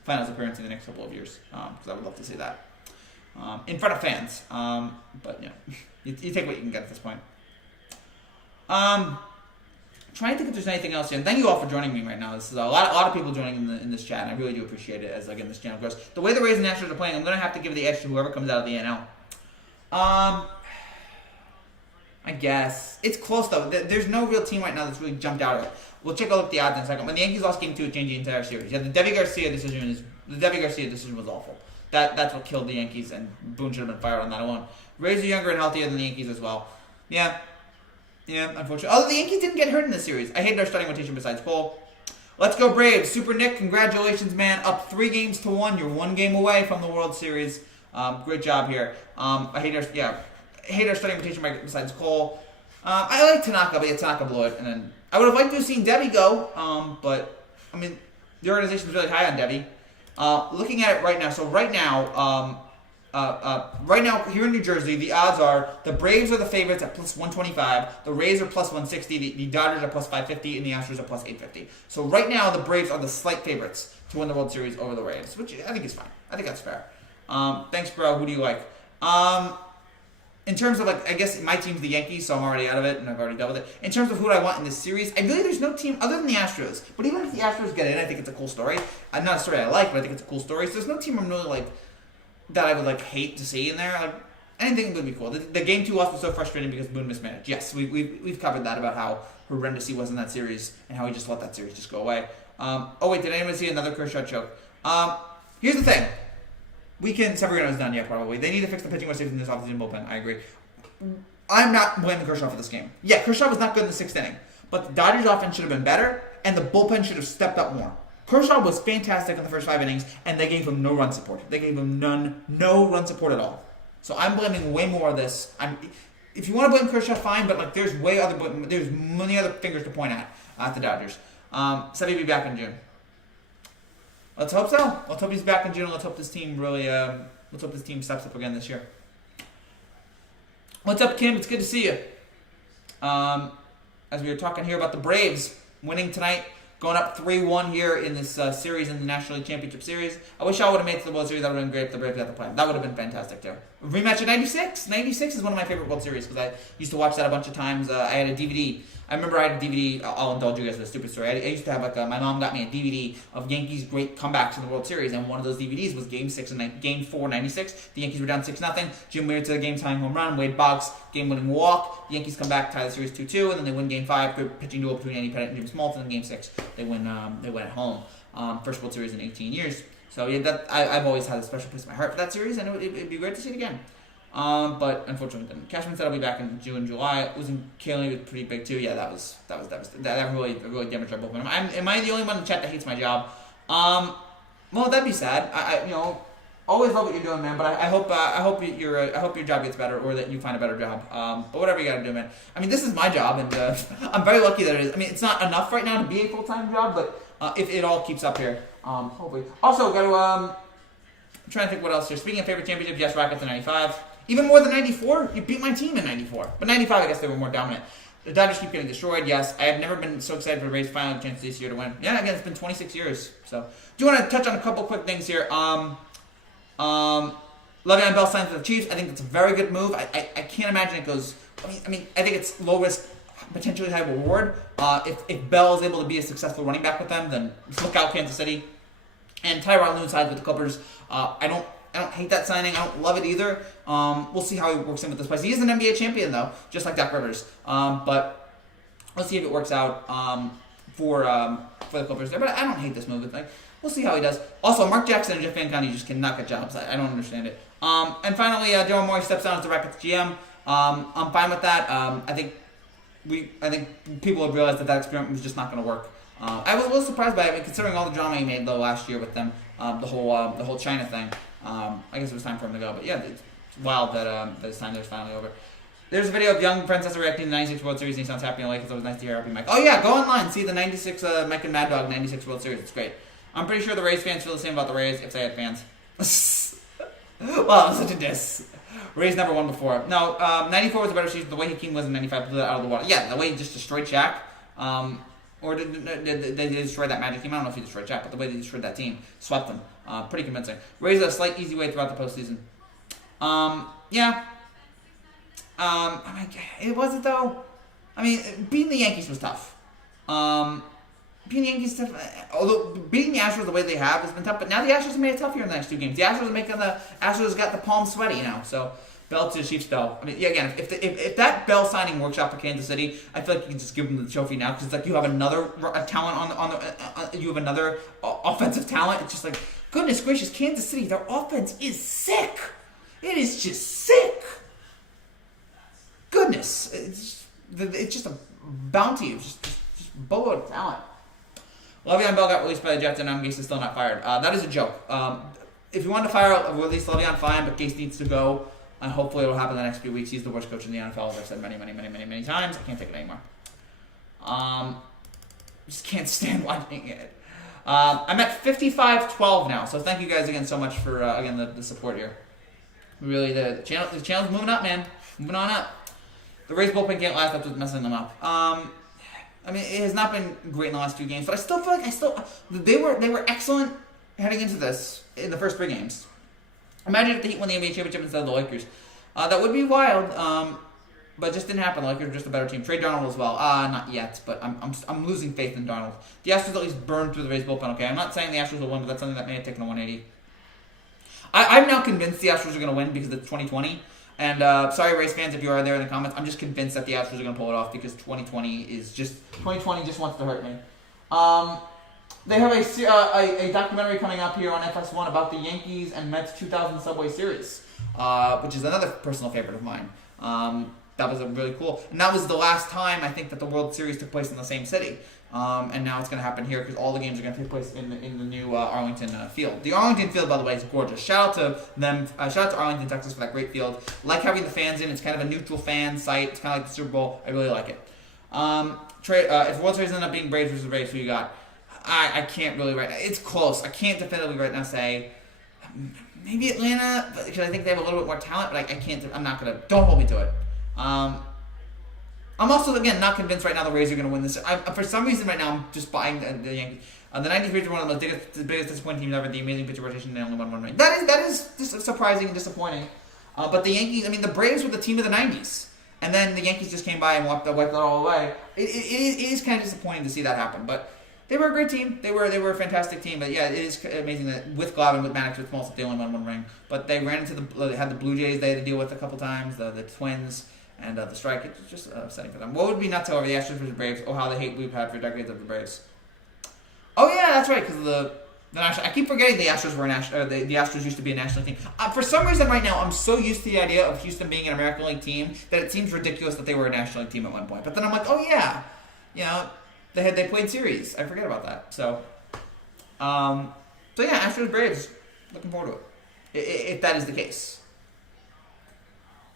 finals appearance in the next couple of years, because I would love to see that in front of fans. But you take what you can get at this point. Trying to think if there's anything else here. And thank you all for joining me right now. This is a lot of people joining in this chat, and I really do appreciate it as again this channel grows. The way the Rays and Astros are playing, I'm going to have to give the edge to whoever comes out of the NL. I guess. It's close, though. There's no real team right now that's really jumped out of it. We'll check a look at the odds in a second. When the Yankees lost Game 2, it changed the entire series. Yeah, the Debbie Garcia decision was awful. That's what killed the Yankees, and Boone should have been fired on that alone. Rays are younger and healthier than the Yankees as well. Yeah, unfortunately. Although the Yankees didn't get hurt in this series. I hated our starting rotation besides Cole. Let's go Braves. Super Nick, congratulations, man. Up 3-1. You're 1 game away from the World Series. Great job here. I hate our starting rotation besides Cole. I like Tanaka, but Tanaka blew it. And then I would have liked to have seen Debbie go, but I mean, the organization is really high on Debbie. Looking at it right now, right now here in New Jersey, the odds are the Braves are the favorites at plus 125, the Rays are plus 160, the Dodgers are plus 550, and the Astros are plus 850. So right now, the Braves are the slight favorites to win the World Series over the Rays, which I think is fine. I think that's fair. Thanks, bro. Who do you like? In terms of, I guess my team's the Yankees, so I'm already out of it, and I've already dealt with it. In terms of who I want in this series, there's no team other than the Astros. But even if the Astros get in, I think it's a cool story. Not a story I like, but I think it's a cool story. So there's no team I'm really, that I would, hate to see in there. Anything would be cool. The Game 2 loss was so frustrating because Boone mismanaged. Yes, we've covered that about how horrendous he was in that series, and how he just let that series just go away. Did anyone see another Kershaw choke? Here's the thing. Severino's done yet, probably. They need to fix the pitching mistakes in this offseason bullpen. I agree. I'm not blaming Kershaw for this game. Yeah, Kershaw was not good in the 6th inning. But the Dodgers offense should have been better, and the bullpen should have stepped up more. Kershaw was fantastic in the first 5 innings, and they gave him no run support. They gave him no run support at all. So I'm blaming way more of this. If you want to blame Kershaw, fine, but there's many other fingers to point at the Dodgers. Sevy will be back in June. Let's hope so. Let's hope he's back in June. And let's hope this team steps up again this year. What's up, Kim? It's good to see you. As we were talking here about the Braves winning tonight, going up 3-1 here in this series in the National League Championship Series. I wish I would have made it to the World Series. That would have been great if the Braves got the play. That would have been fantastic too. Rematch of 96. 96 is one of my favorite World Series because I used to watch that a bunch of times. I had a DVD. I remember I had a DVD. I'll indulge you guys with a stupid story. I used to have my mom got me a DVD of Yankees' great comebacks in the World Series, and one of those DVDs was Game 4, 96. The Yankees were down 6-0. Jim Weir to the game-tying home run. Wade Boggs game-winning walk. The Yankees come back, tie the series 2-2, and then they win Game 5. Good pitching duel between Andy Pettitte and Jim Smoltz. In Game 6, they win at home. First World Series in 18 years. So yeah, I've always had a special place in my heart for that series, and it'd be great to see it again. But unfortunately didn't. Cashman said I'll be back in June, July. Losing Kaylee was pretty big too. Yeah, that was devastating. That really damaged our bullpen. Am I the only one in the chat that hates my job? Well, that'd be sad. I always love what you're doing, man. But I hope your job gets better, or that you find a better job. But whatever you gotta do, man. I mean, this is my job, and I'm very lucky that it is. I mean, it's not enough right now to be a full-time job, but if it all keeps up here, hopefully. Also, got to I'm trying to think what else here. Speaking of favorite championships, yes, Rockets in '95. Even more than 94, you beat my team in 94. But 95, I guess they were more dominant. The Dodgers keep getting destroyed, yes. I have never been so excited for the Rays finally have a chance this year to win. Yeah, again, it's been 26 years. So, do want to touch on a couple quick things here. Le'Veon Bell signs with the Chiefs. I think that's a very good move. I can't imagine it goes... I mean, I think it's low risk, potentially high reward. If Bell is able to be a successful running back with them, then look out, Kansas City. And Tyronn Lue sides with the Clippers. I don't hate that signing. I don't love it either. We'll see how he works in with this place. He is an NBA champion, though, just like Doc Rivers. But let's see if it works out for the Clippers there. But I don't hate this move. Like, we'll see how he does. Also, Mark Jackson and Jeff Van Gundy just cannot get jobs. I don't understand it. And finally, Daryl Morey steps down as the Rockets GM. I'm fine with that. I think people have realized that experiment was just not going to work. I was a little surprised by it, considering all the drama he made though last year with them, the whole China thing. I guess it was time for him to go, but yeah, it's wild that his time there is finally over. There's a video of young Princess reacting to the 96 World Series, and he sounds happy and like it was nice to hear happy Mike. Oh yeah, go online, see the 96 Mike and Mad Dog 96 World Series. It's great. I'm pretty sure the Rays fans feel the same about the Rays if they had fans. Wow, such a diss. Rays never won before. No, 94 was a better season. The way he came was in 95 blew that out of the water. Yeah, the way he just destroyed Shaq. Or did they destroy that Magic team? I don't know if he destroyed Shaq, but the way they destroyed that team, swept them. Pretty convincing. Rays a slight easy way throughout the postseason. Yeah. I mean, it wasn't though. I mean, beating the Yankees was tough. Beating the Yankees tough. Although beating the Astros the way they have has been tough, but now the Astros have made it tough here in the next two games. The Astros got the palms sweaty now. So Bell to the Chiefs Bell. I mean, yeah, again, if that Bell signing works out for Kansas City, I feel like you can just give them the trophy now because it's like you have another talent on the you have another offensive talent. It's just like, goodness gracious, Kansas City, their offense is sick. It is just sick. Goodness, it's just a bounty of just boatload of talent. Le'Veon Bell got released by the Jets, and now Gase is still not fired. That is a joke. If you want to fire, release Le'Veon, fine, but Gase needs to go. And hopefully it'll happen in the next few weeks. He's the worst coach in the NFL, as I've said many times. I can't take it anymore. Just can't stand watching it. I'm at 55-12 now, so thank you guys again so much for again the support here. Really, the channel's moving up, man. Moving on up. The Rays bullpen can't last. That's what's messing them up. I mean, it has not been great in the last two games, but I still feel like they were excellent heading into this in the first three games. Imagine if the Heat won the NBA championship instead of the Lakers. That would be wild, but it just didn't happen. The Lakers are just a better team. Trade Darnold as well. Not yet, but I'm losing faith in Darnold. The Astros at least burned through the Rays bullpen. Okay, I'm not saying the Astros will win, but that's something that may have taken a 180. I'm now convinced the Astros are going to win because it's 2020. And sorry, Rays fans, if you are there in the comments, I'm just convinced that the Astros are going to pull it off because 2020 just wants to hurt me. They have a documentary coming up here on FS1 about the Yankees and Mets 2000 Subway Series, which is another personal favorite of mine. That was really cool. And that was the last time, I think, that the World Series took place in the same city. And now it's going to happen here because all the games are going to take place in the new Arlington field. The Arlington field, by the way, is gorgeous. Shout out to them. Shout out to Arlington, Texas for that great field. Like having the fans in. It's kind of a neutral fan site. It's kind of like the Super Bowl. I really like it. If the World Series ends up being Braves versus Rays, who you got? I can't really right now. It's close. I can't definitively right now say maybe Atlanta because I think they have a little bit more talent, but I can't. I'm not gonna. Don't hold me to it. I'm also again not convinced right now the Rays are gonna win this. For some reason right now I'm just buying the Yankees. The 93 are one of the biggest disappointing teams ever. The amazing pitcher rotation, they only won one ring. That is just surprising and disappointing. But the Yankees, I mean the Braves were the team of the 90s. And then the Yankees just came by and wiped that all away. It is kind of disappointing to see that happen, but they were a great team. They were a fantastic team. But yeah, it is amazing that with Glavine, with Maddox, with Smoltz, they only won one ring. But they ran into they had the Blue Jays they had to deal with a couple times, the Twins, and the strike. It's just upsetting for them. What would be nuts, however, the Astros versus Braves? Oh, how the hate we've had for decades of the Braves. Oh yeah, that's right, because of the I keep forgetting the Astros were the Astros used to be a national team. For some reason, right now, I'm so used to the idea of Houston being an American League team that it seems ridiculous that they were a national league team at one point. But then I'm like, oh yeah, they played series. I forget about that. So yeah, Astros Braves. Looking forward to it, if that is the case.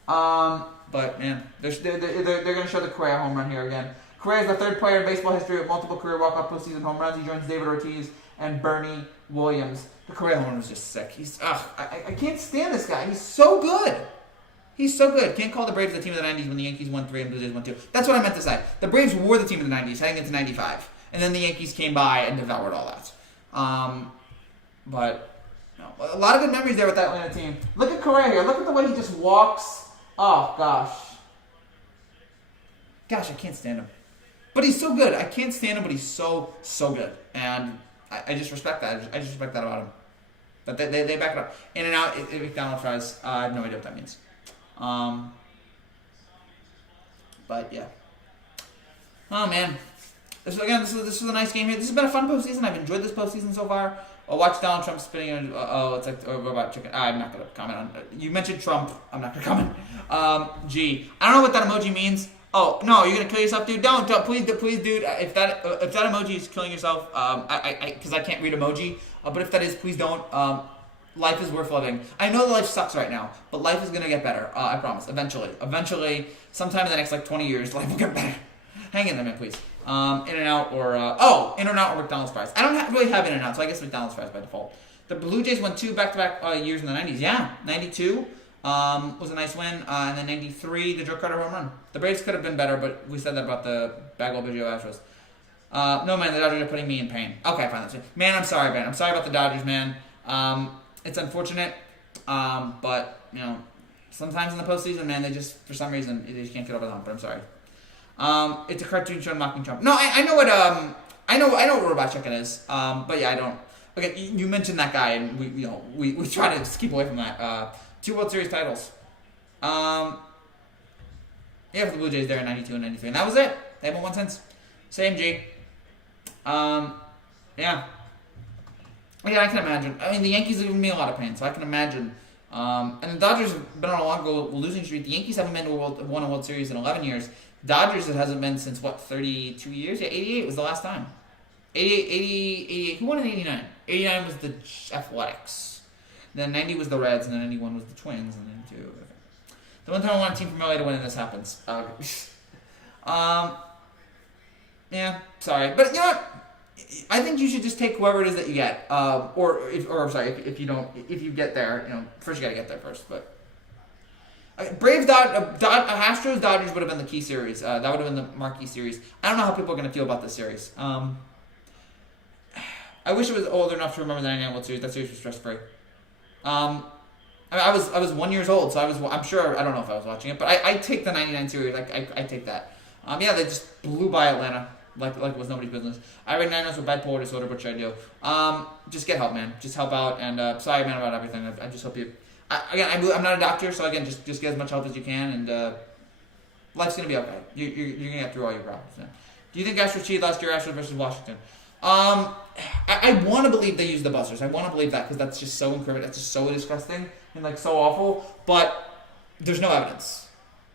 But man, they're going to show the Correa home run here again. Correa is the third player in baseball history with multiple career walk-off postseason home runs. He joins David Ortiz and Bernie Williams. The Correa home run was just sick. I can't stand this guy. He's so good. He's so good. Can't call the Braves the team of the 90s when the Yankees won 3 and Blue Jays won 2. That's what I meant to say. The Braves were the team of the 90s heading into 95. And then the Yankees came by and devoured all that. But no, a lot of good memories there with that Atlanta team. Look at Correa here. Look at the way he just walks. Oh, gosh. Gosh, I can't stand him. But he's so good. I can't stand him, but he's so good. And I just respect that. I just respect that about him. But they back it up. In and out, McDonald's fries. I have no idea what that means. But yeah. Oh man. This was a nice game here. This has been a fun postseason. I've enjoyed this postseason so far. I'll watch Donald Trump spitting in. It's like about chicken. I'm not gonna comment on. You mentioned Trump. I'm not gonna comment. I don't know what that emoji means. Oh no, you're gonna kill yourself, dude. Don't please, dude. If that emoji is killing yourself, because I can't read emoji. But if that is, please don't. Life is worth living. I know that life sucks right now, but life is gonna get better. I promise. Eventually, sometime in the next 20 years, life will get better. Hang in there, man, please. In-N-Out or In-N-Out or McDonald's fries. I don't really have In-N-Out, so I guess McDonald's fries by default. The Blue Jays won 2 back-to-back years in the 90s. Yeah, 92 was a nice win, and then 93, the Joe Carter home run. The Braves could have been better, but we said that about the Bagwell Biggio Astros. No, man, the Dodgers are putting me in pain. Okay, fine. That's it. Man, I'm sorry, man. I'm sorry about the Dodgers, man. It's unfortunate, but, sometimes in the postseason, man, they just, for some reason, they just can't get over the hump, but I'm sorry. It's a cartoon show mocking Trump. No, I know what I know what Robot Chicken is. But yeah, I don't. Okay, you mentioned that guy, and we try to just keep away from that. 2 World Series titles. Yeah, for the Blue Jays there in 92 and 93, and that was it. They haven't won since. Same G. Yeah. Yeah, I can imagine. I mean, the Yankees have given me a lot of pain, so I can imagine. And the Dodgers have been on a long losing streak. The Yankees haven't won a World Series in 11 years. Dodgers, it hasn't been since, 32 years? Yeah, 88 was the last time. 88. Who won in 89? 89 was the Athletics. Then 90 was the Reds, and then 91 was the Twins, and then 92. The one time I want a team from LA to win, and this happens. Yeah, sorry. But you know what? I think you should just take whoever it is that you get. If you get there, first you gotta get there first, but. Braves, Astros, Dodgers would have been the key series. That would have been the marquee series. I don't know how people are going to feel about this series. I wish I was old enough to remember the 99 World Series. That series was stress-free. I was 1 year old, so I'm sure, I don't know if I was watching it, but I take the 99 series. I take that. Yeah, they just blew by Atlanta like it was nobody's business. I read 9 with bipolar disorder. What should I do? Just get help, man. Just help out, and sorry, man, about everything. I just hope you... I'm not a doctor, so again, just get as much help as you can, and life's gonna be okay. You're gonna get through all your problems. Yeah. Do you think Astros cheated last year, Astros versus Washington? I want to believe they used the buzzers. I want to believe that because that's just so incriminating. That's just so disgusting and so awful. But there's no evidence.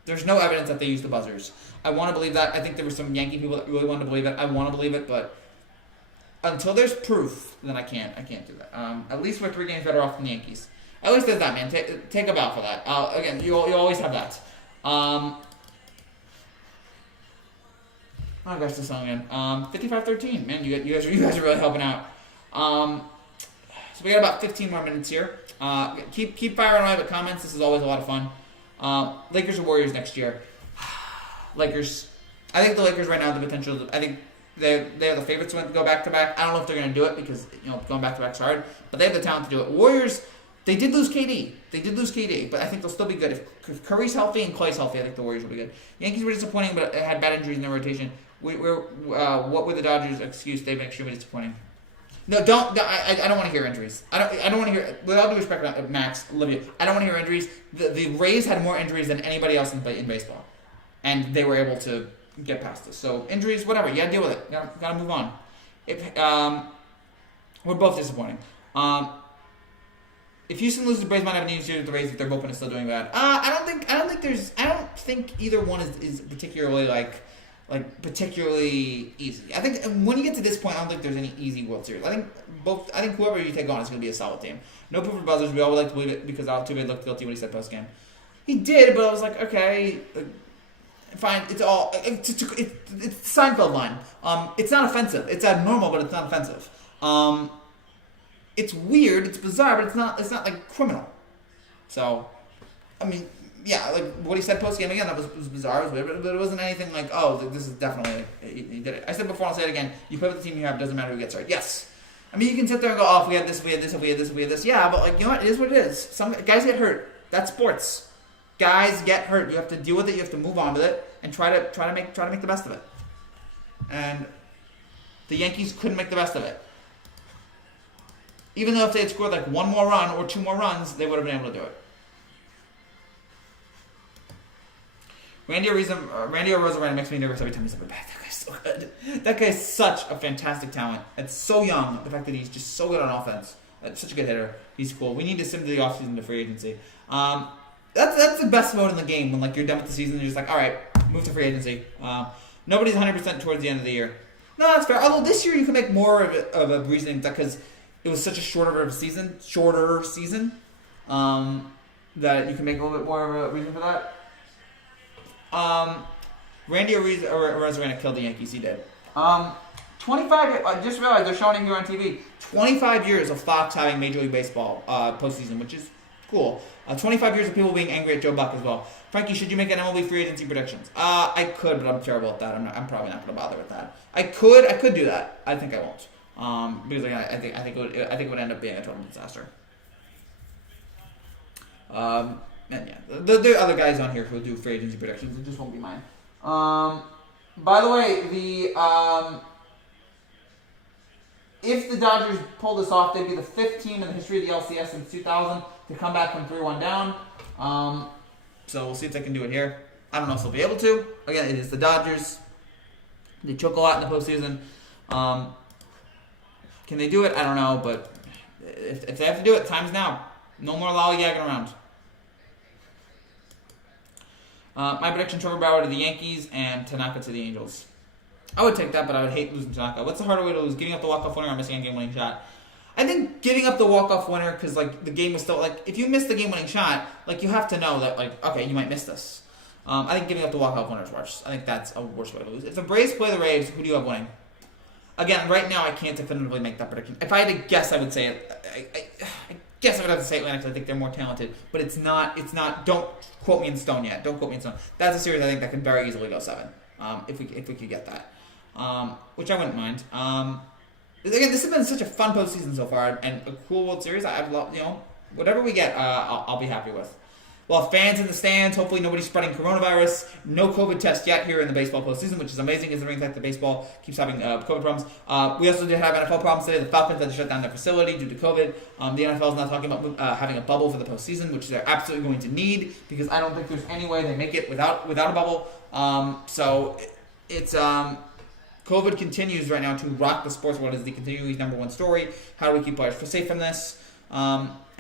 There's no evidence that they used the buzzers. I want to believe that. I think there were some Yankee people that really wanted to believe it. I want to believe it, but until there's proof, then I can't do that. At least we're 3 games better off than the Yankees. At least there's that, man. Take a bow for that. Again, you always have that. Oh gosh, this song again. 55-13, man. You guys are really helping out. So we got about 15 more minutes here. Keep firing away with comments. This is always a lot of fun. Lakers or Warriors next year? Lakers. I think the Lakers right now have the potential. I think they're the favorites to go back to back. I don't know if they're going to do it because going back to back is hard, but they have the talent to do it. Warriors. They did lose KD. But I think they'll still be good. If Curry's healthy and Clay's healthy, I think the Warriors will be good. Yankees were disappointing, but had bad injuries in their rotation. What were the Dodgers' excuse? They've been extremely disappointing. No, don't. I don't want to hear injuries. I don't want to hear. With all due respect, Max, love you. I don't want to hear injuries. The Rays had more injuries than anybody else in baseball, and they were able to get past this. So injuries, whatever. You gotta deal with it. You gotta move on. were both disappointing. If Houston loses, the Braves might have an easy series with the Rays if their bullpen is still doing bad. I don't think either one is particularly particularly easy. I think when you get to this point, I don't think there's any easy World Series. I think whoever you take on is going to be a solid team. No proof of buzzers. We all would like to believe it because Altuve looked guilty when he said post game. He did, but I was like, okay, fine. It's the Seinfeld line. It's not offensive. It's abnormal, but it's not offensive. It's weird. It's bizarre, but it's not like criminal. So, I mean. Yeah, like what he said post game again, that was bizarre, it was weird, but it wasn't anything like, oh, this is definitely, he did it. I said before, I'll say it again, you play with the team you have, doesn't matter who gets hurt. Yes. I mean, you can sit there and go, oh, if we had this, if we had this, if we had this, if we had this. Yeah, but like, you know what, it is what it is. Some guys get hurt. That's sports. Guys get hurt. You have to deal with it, you have to move on with it, and try to make the best of it. And the Yankees couldn't make the best of it. Even though if they had scored like one more run or two more runs, they would have been able to do it. Randy Arozarena makes me nervous every time he's up back. That guy's so good. That guy's such a fantastic talent. And so young. The fact that he's just so good on offense. Such a good hitter. He's cool. We need to sim to the offseason to free agency. That's the best mode in the game when like you're done with the season and you're just like, all right, move to free agency. Nobody's 100% towards the end of the year. No, that's fair. Although this year you can make more of a reasoning because it was such a shorter season, that you can make a little bit more of a reason for that. Randy Arozarena killed the Yankees. He did. 25. I just realized they're showing it here on TV. 25 years of Fox having Major League Baseball postseason, which is cool. 25 years of people being angry at Joe Buck as well. Frankie, should you make an MLB free agency predictions? I could, but I'm terrible at that. I'm probably not going to bother with that. I could do that. I think I won't. Because again, I think it would end up being a total disaster. And yeah, there are other guys on here who will do free agency predictions. It just won't be mine. By the way, if the Dodgers pull this off, they'd be the 5th team in the history of the LCS since 2000 to come back from 3-1 down. So we'll see if they can do it here. I don't know if they'll be able to. Again, it is the Dodgers. They choke a lot in the postseason. Can they do it? I don't know, but if they have to do it, time's now. No more lollygagging around. My prediction, Trevor Bauer to the Yankees and Tanaka to the Angels. I would take that, but I would hate losing Tanaka. What's the harder way to lose? Giving up the walk-off winner or missing a game-winning shot? I think giving up the walk-off winner because like the game was still like if you miss the game-winning shot, like you have to know that like okay you might miss this. I think giving up the walk-off winner is worse. I think that's a worse way to lose. If the Braves play the Rays, who do you have winning? Again, right now I can't definitively make that prediction. If I had to guess, I would say it. I guess I would have to say Atlanta because I think they're more talented, but it's not. Don't quote me in stone yet. Don't quote me in stone. That's a series I think that could very easily go 7. If we could get that, which I wouldn't mind. Again, this has been such a fun postseason so far, and a cool World Series. I've loved, whatever we get, I'll be happy with. Well, fans in the stands, hopefully nobody's spreading coronavirus. No COVID test yet here in the baseball postseason, which is amazing considering that the baseball keeps having COVID problems. We also did have NFL problems today. The Falcons had to shut down their facility due to COVID. The NFL is now talking about having a bubble for the postseason, which they're absolutely going to need because I don't think there's any way they make it without a bubble. So it's COVID continues right now to rock the sports world as the continuing number one story. How do we keep players safe from this?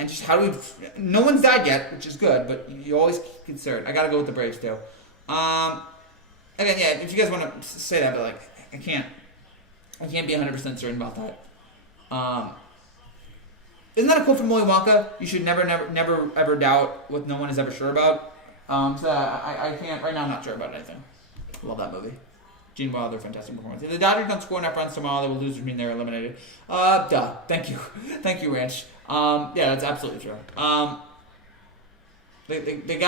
And just how do we... No one's died yet, which is good, but you always concerned. I got to go with the Braves, too. Again, yeah, if you guys want to say that, but, like, I can't be 100% certain about that. Isn't that a quote from Willy Wonka? You should never, ever doubt what no one is ever sure about. So I can't... Right now, I'm not sure about anything. Love that movie. Gene Wilder, fantastic performance. If the Dodgers don't score enough runs tomorrow, they will lose, which means they're eliminated. Thank you. Thank you, Ranch. Yeah, that's absolutely true. They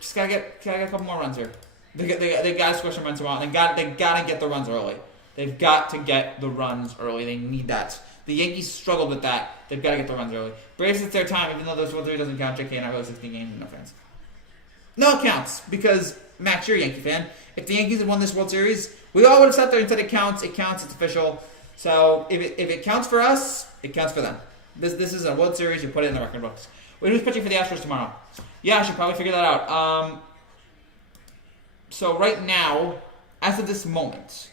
just gotta get a couple more runs here. They gotta score some runs tomorrow. They gotta get the runs early. They've got to get the runs early. They need that. The Yankees struggled with that. They've got to get the runs early. Braves, it's their time, even though this World Series doesn't count. JK and I go 16 games and no fans. No, it counts because Max, you're a Yankee fan. If the Yankees had won this World Series, we all would have sat there and said it counts. It counts. It's official. So if it counts for us, it counts for them. This is a World Series. You put it in the record books. Wait, who's pitching for the Astros tomorrow? Yeah, I should probably figure that out. So right now, as of this moment,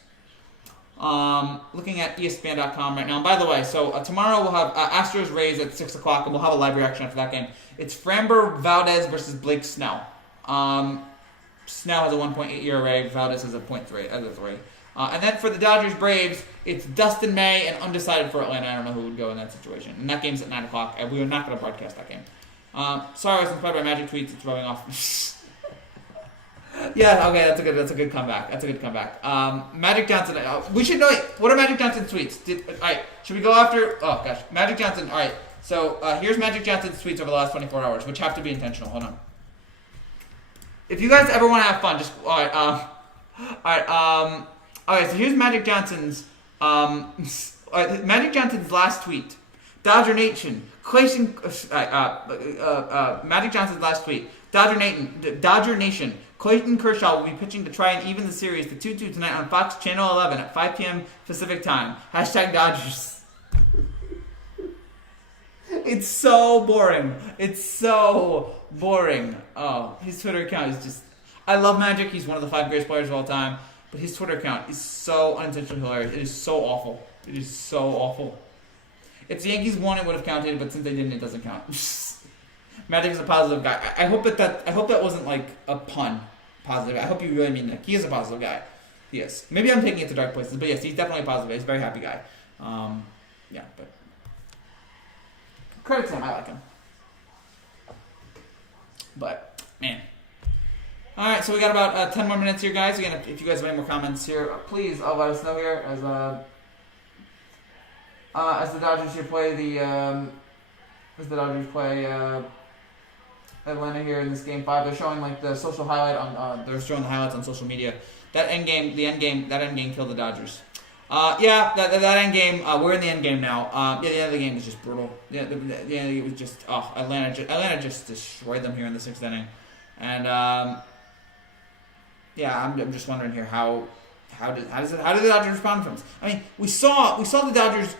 Looking at ESPN.com right now. And by the way, so tomorrow we'll have Astros Rays at 6 o'clock, and we'll have a live reaction after that game. It's Framber Valdez versus Blake Snell. Snell has a 1.8 ERA. Valdez has a 0.3 out of 3. And then for the Dodgers Braves, it's Dustin May and undecided for Atlanta. I don't know who would go in that situation. And that game's at 9 o'clock, and we are not going to broadcast that game. Sorry, I was inspired by Magic tweets. It's rubbing off. Yeah, okay, that's a good comeback. That's a good comeback. Magic Johnson. We should know. What are Magic Johnson's tweets? All right, should we go after? Oh gosh, Magic Johnson. All right, so here's Magic Johnson's tweets over the last 24 hours, which have to be intentional. Hold on. If you guys ever want to have fun, just all right. Okay, so here's Magic Johnson's. Magic Johnson's last tweet. Dodger Nation. Magic Johnson's last tweet. Dodger Nation. Clayton Kershaw will be pitching to try and even the series to 2-2 tonight on Fox Channel 11 at 5 p.m. Pacific Time. Hashtag Dodgers. It's so boring. It's so boring. Oh, his Twitter account is just... I love Magic. He's one of the 5 greatest players of all time. But his Twitter account is so unintentionally hilarious. It is so awful. It is so awful. If the Yankees won, it would have counted, but since they didn't, it doesn't count. Magic is a positive guy. I hope that wasn't like a pun. Positive. I hope you really mean that. He is a positive guy. He is. Maybe I'm taking it to dark places, but yes, he's definitely a positive. He's a very happy guy. Yeah, but credit to him. I like him. But man. All right, so we got about 10 more minutes here, guys. Again, if you guys have any more comments here, please let us know here as the Dodgers here play Atlanta here in this game 5. They're showing like the social highlight on. They're showing the highlights on social media. That end game killed the Dodgers. That end game. We're in the end game now. The end of the game was just brutal. The end of it was just Atlanta just destroyed them here in the 6th inning, and I'm just wondering here how did the Dodgers respond from this? I mean, we saw the Dodgers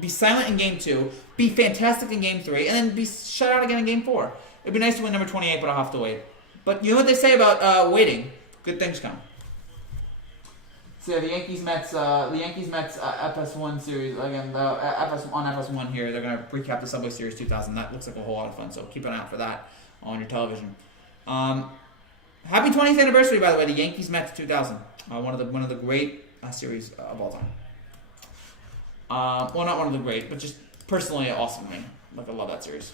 be silent in Game 2, be fantastic in Game 3, and then be shut out again in Game 4. It'd be nice to win number 28, but I'll have to wait. But you know what they say about waiting? Good things come. So yeah, the Yankees Mets FS1 series again. FS1 here. They're gonna recap the Subway Series 2000. That looks like a whole lot of fun. So keep an eye out for that on your television. Happy 20th anniversary, by the way. The Yankees Mets 2000. One of the great series of all time. Well, not one of the great, but just personally awesome to me. Like I love that series.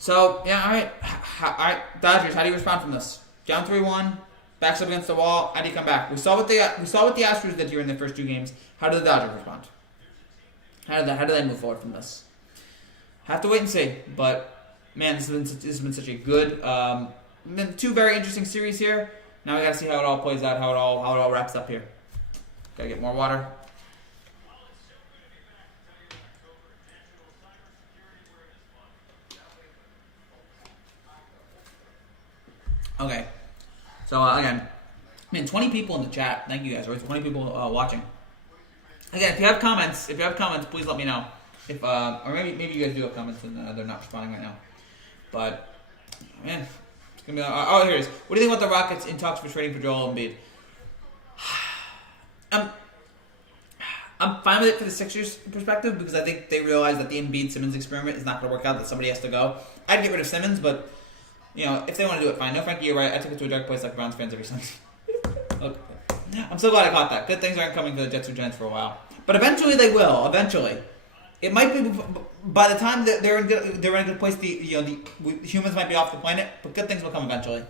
So yeah, all right, Dodgers. How do you respond from this? Down 3-1, backs up against the wall. How do you come back? We saw what the Astros did here in their first 2 games. How did the Dodgers respond? How did they move forward from this? Have to wait and see. But man, this has been such a good, been 2 very interesting series here. Now we got to see how it all plays out, how it all wraps up here. Gotta get more water. Okay, so again, 20 people in the chat. Thank you guys. Or 20 people watching. Again, if you have comments, please let me know. If or maybe you guys do have comments and they're not responding right now. But man, it's gonna be. Here it is. What do you think about the Rockets in talks for trading for Joel Embiid? I'm fine with it for the Sixers perspective because I think they realize that the Embiid-Simmons experiment is not going to work out, that somebody has to go. I'd get rid of Simmons, but if they want to do it, fine. No, Frankie, you're right. I took it to a dark place like Browns fans every Sunday. Okay. I'm so glad I caught that. Good things aren't coming for the Jets or Giants for a while. But eventually they will. Eventually. It might be by the time that they're in a good place, the humans might be off the planet, but good things will come eventually.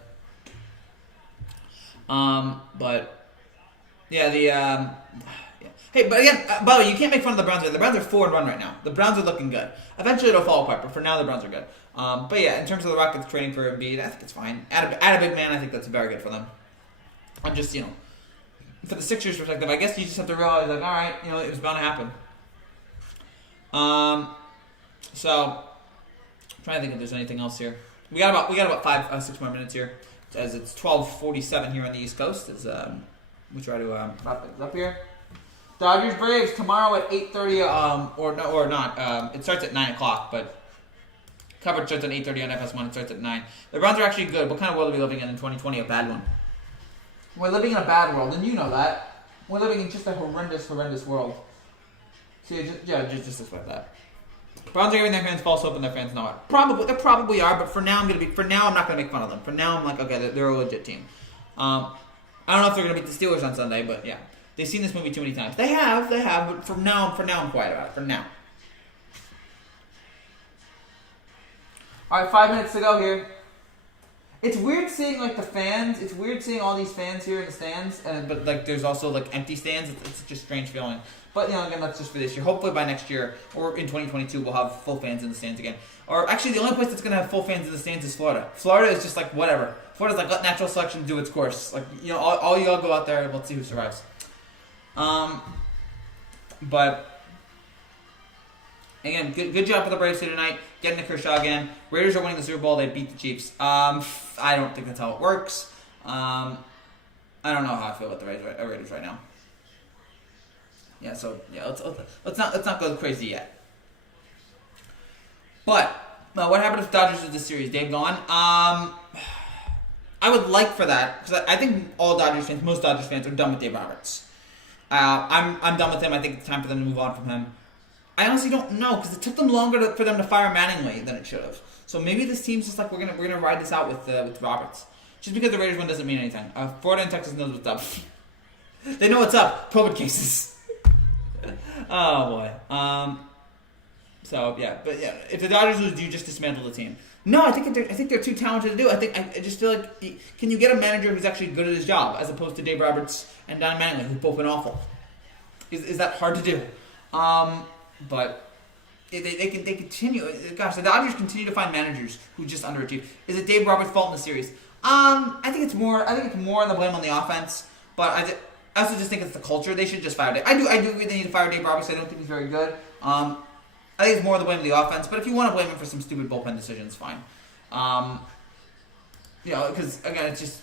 Hey, but again, by the way, you can't make fun of the Browns. The Browns are 4-1 right now. The Browns are looking good. Eventually, it'll fall apart, but for now, the Browns are good. But yeah, in terms of the Rockets trading for Embiid, I think it's fine. Add a big man, I think that's very good for them. I'm just, for the Sixers' perspective, I guess you just have to realize, like, all right, it was bound to happen. So, I'm trying to think if there's anything else here. We got about 6 more minutes here, as it's 12:47 here on the East Coast. As we try to wrap things up here. Dodgers Braves tomorrow at 8:30. Or not. It starts at 9 o'clock, but coverage starts at 8:30 on FS1. It starts at 9. The Browns are actually good. What kind of world are we living in 2020? A bad one. We're living in a bad world, and you know that. We're living in just a horrendous, horrendous world. So just like that. Browns are giving their fans false hope, and their fans know it. They probably are, but for now, I'm not gonna make fun of them. For now, I'm like, okay, they're a legit team. I don't know if they're gonna beat the Steelers on Sunday, but yeah, they've seen this movie too many times. They have, but for now, I'm quiet about it. For now. All right, 5 minutes to go here. It's weird seeing like the fans. It's weird seeing all these fans here in the stands, but like there's also like empty stands. It's just a strange feeling. But again, that's just for this year. Hopefully by next year or in 2022, we'll have full fans in the stands again. Or actually, the only place that's gonna have full fans in the stands is Florida. Florida is just like whatever. Florida's like let natural selection do its course. Like all y'all go out there and let's see who survives. But again, good job for the Braves here tonight. Getting to Kershaw again. Raiders are winning the Super Bowl. They beat the Chiefs. I don't think that's how it works. I don't know how I feel about the Raiders right now. Yeah, so let's not go crazy yet. But what happened if the Dodgers lose this series? They've gone. I would like for that because I think most Dodgers fans are done with Dave Roberts. I'm done with him. I think it's time for them to move on from him. I honestly don't know because it took them longer for them to fire Mattingly than it should have. So maybe this team's just like we're gonna ride this out with Roberts. Just because the Raiders win doesn't mean anything. Florida and Texas knows what's up. They know what's up. COVID cases. Oh boy. So yeah, but yeah, if the Dodgers lose, do you just dismantle the team? No, I think they're too talented to do. I just feel like can you get a manager who's actually good at his job as opposed to Dave Roberts and Don Mattingly who've both been awful? Is that hard to do? But they continue. Gosh, the Dodgers continue to find managers who just underachieve. Is it Dave Roberts' fault in the series? I think it's more on the blame on the offense. But I also just think it's the culture. They should just fire Dave. I do agree they need to fire Dave Roberts. I don't think he's very good. I think it's more the blame of the offense. But if you want to blame him for some stupid bullpen decisions, fine. Because again, it's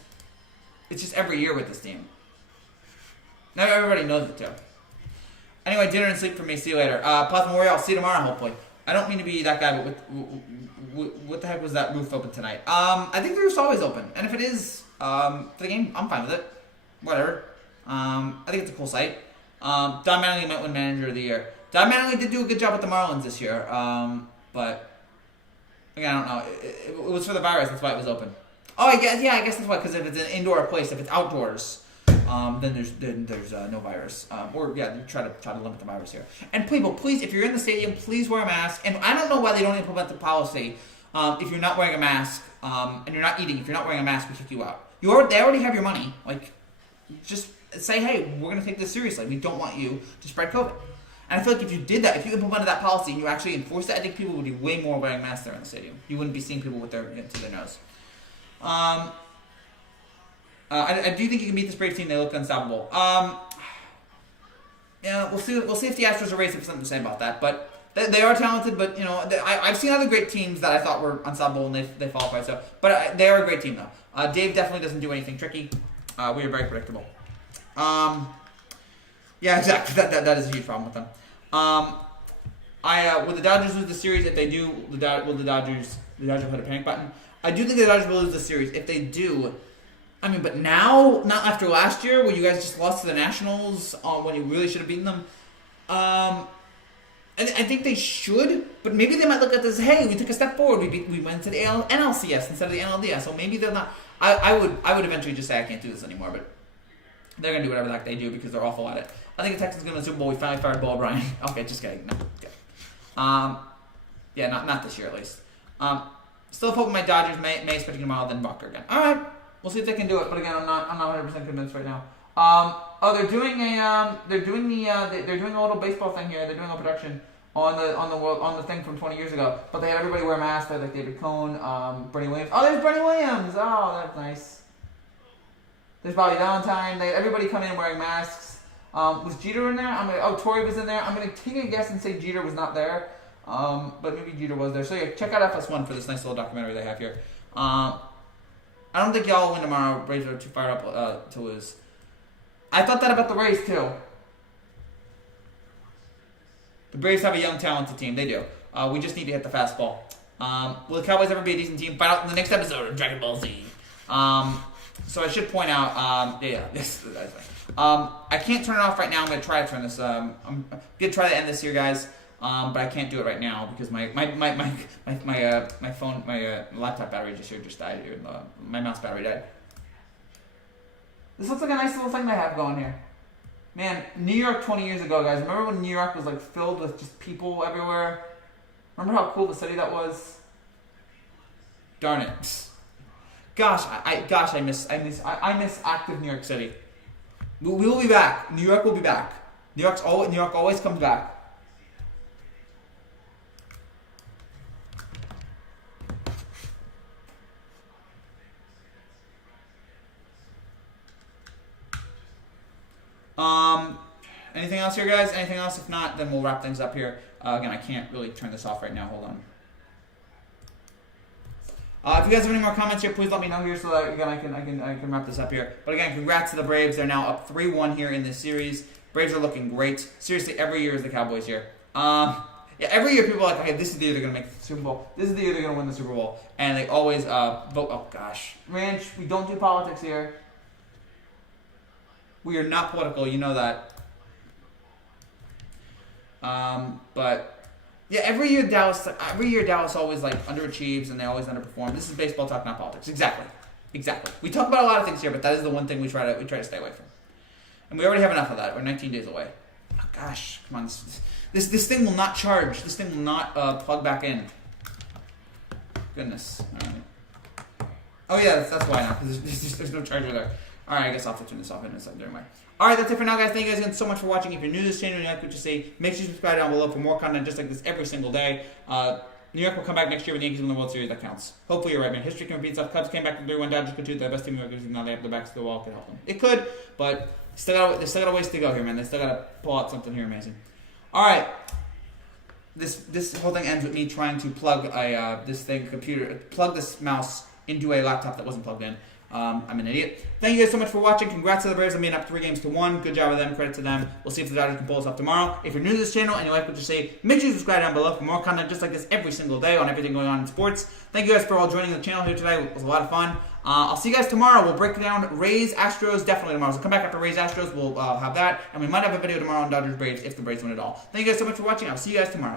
just every year with this team. Now everybody knows it too. Anyway, dinner and sleep for me. See you later. Plasma Warrior, I'll see you tomorrow, hopefully. I don't mean to be that guy, but what the heck was that roof open tonight? I think the roof's always open. And if it is, for the game, I'm fine with it. Whatever. I think it's a cool site. Don Mattingly might win Manager of the Year. Don Mattingly did do a good job with the Marlins this year. But, again, I don't know. It was for the virus, that's why it was open. Oh, I guess that's why, because if it's an indoor place, if it's outdoors... then there's no virus. You try to limit the virus here. And people, please, if you're in the stadium, please wear a mask. And I don't know why they don't implement the policy. If you're not wearing a mask and you're not eating, if you're not wearing a mask, we kick you out. They already have your money. Like, just say, hey, we're gonna take this seriously. We don't want you to spread COVID. And I feel like if you did that, if you implemented that policy and you actually enforced it, I think people would be way more wearing masks there in the stadium. You wouldn't be seeing people with their to their nose. I do think you can beat this Braves team. They look unstoppable. We'll see. We'll see if the Astros or Rays have something to say about that. But they are talented. But I've seen other great teams that I thought were unstoppable and they fall apart. So, but they are a great team though. Dave definitely doesn't do anything tricky. We are very predictable. Yeah, exactly. That is a huge problem with them. Will the Dodgers lose the series? If they do, will the Dodgers hit a panic button? I do think the Dodgers will lose the series. If they do. I mean, but now, not after last year, where you guys just lost to the Nationals when you really should have beaten them. I think they should, but maybe they might look at this. Hey, we took a step forward. We went to the NLCS instead of the NLDS. So maybe they're not. I would eventually just say I can't do this anymore, but they're gonna do whatever the heck they do because they're awful at it. I think the Texans gonna win the Super Bowl. We finally fired Bill O'Brien. Okay, just kidding. No, okay. Not this year at least. Still hoping my Dodgers may expect tomorrow, then Bucker again. All right. We'll see if they can do it, but again, I'm not 100% convinced right now. They're doing a little baseball thing here. They're doing a production on the thing from 20 years ago. But they had everybody wear masks. They had like David Cohn, Bernie Williams. Oh, there's Bernie Williams. Oh, that's nice. There's Bobby Valentine. They had everybody come in wearing masks. Was Jeter in there? Torrey was in there. I'm gonna take a guess and say Jeter was not there. But maybe Jeter was there. So yeah, check out FS1 for this nice little documentary they have here. I don't think y'all will win tomorrow. Braves are too fired up to lose. I thought that about the Rays, too. The Braves have a young, talented team. They do. We just need to hit the fastball. Will the Cowboys ever be a decent team? Find out in the next episode of Dragon Ball Z. So I should point out, I can't turn it off right now. I'm gonna try to turn this. I'm gonna try to end this here, guys. But I can't do it right now because my phone, my laptop battery just died here. My mouse battery died. This looks like a nice little thing they have going here. Man, New York 20 years ago, guys. Remember when New York was like filled with just people everywhere? Remember how cool the city that was? Darn it. Gosh, I miss active New York City. We will be back. New York will be back. New York always comes back. Anything else here, guys? Anything else? If not, then we'll wrap things up here. Again, I can't really turn this off right now. Hold on. If you guys have any more comments here, please let me know here so that again I can wrap this up here. But again, congrats to the Braves. They're now up 3-1 here in this series. Braves are looking great. Seriously, every year is the Cowboys year. Yeah, every year people are like, okay, this is the year they're gonna make the Super Bowl. This is the year they're gonna win the Super Bowl, and they always vote. Oh gosh, Ranch, we don't do politics here. We are not political, you know that. But yeah, every year Dallas always like underachieves and they always underperform. This is baseball talk, not politics. Exactly. We talk about a lot of things here, but that is the one thing we try to stay away from. And we already have enough of that. We're 19 days away. Oh gosh, come on. This thing will not charge. This thing will not plug back in. Goodness. All right. Oh yeah, that's why not. Because there's no charger there. All right, I guess I'll have to turn this off in a second. Never mind. All right, that's it for now, guys. Thank you guys again so much for watching. If you're new to this channel and you like what you see, make sure you subscribe down below for more content just like this every single day. New York will come back next year with the Yankees win the World Series. That counts. Hopefully you're right, man. History can repeat itself. Cubs came back from 3-1 down. Just continued the best team in the York. Now they have their backs to the wall. Can help them. It could, but they still got a ways to go here, man. They still got to pull out something here amazing. All right. This whole thing ends with me trying to plug plug this mouse into a laptop that wasn't plugged in. I'm an idiot. Thank you guys so much for watching. Congrats to the Braves on being up 3-1. Good job with them. Credit to them. We'll see if the Dodgers can pull us off tomorrow. If you're new to this channel and you like what you see, make sure you subscribe down below for more content just like this every single day on everything going on in sports. Thank you guys for all joining the channel here today. It was a lot of fun. I'll see you guys tomorrow. We'll break down Rays Astros definitely tomorrow. So come back after Rays Astros. We'll have that. And we might have a video tomorrow on Dodgers Braves if the Braves win it all. Thank you guys so much for watching. I'll see you guys tomorrow.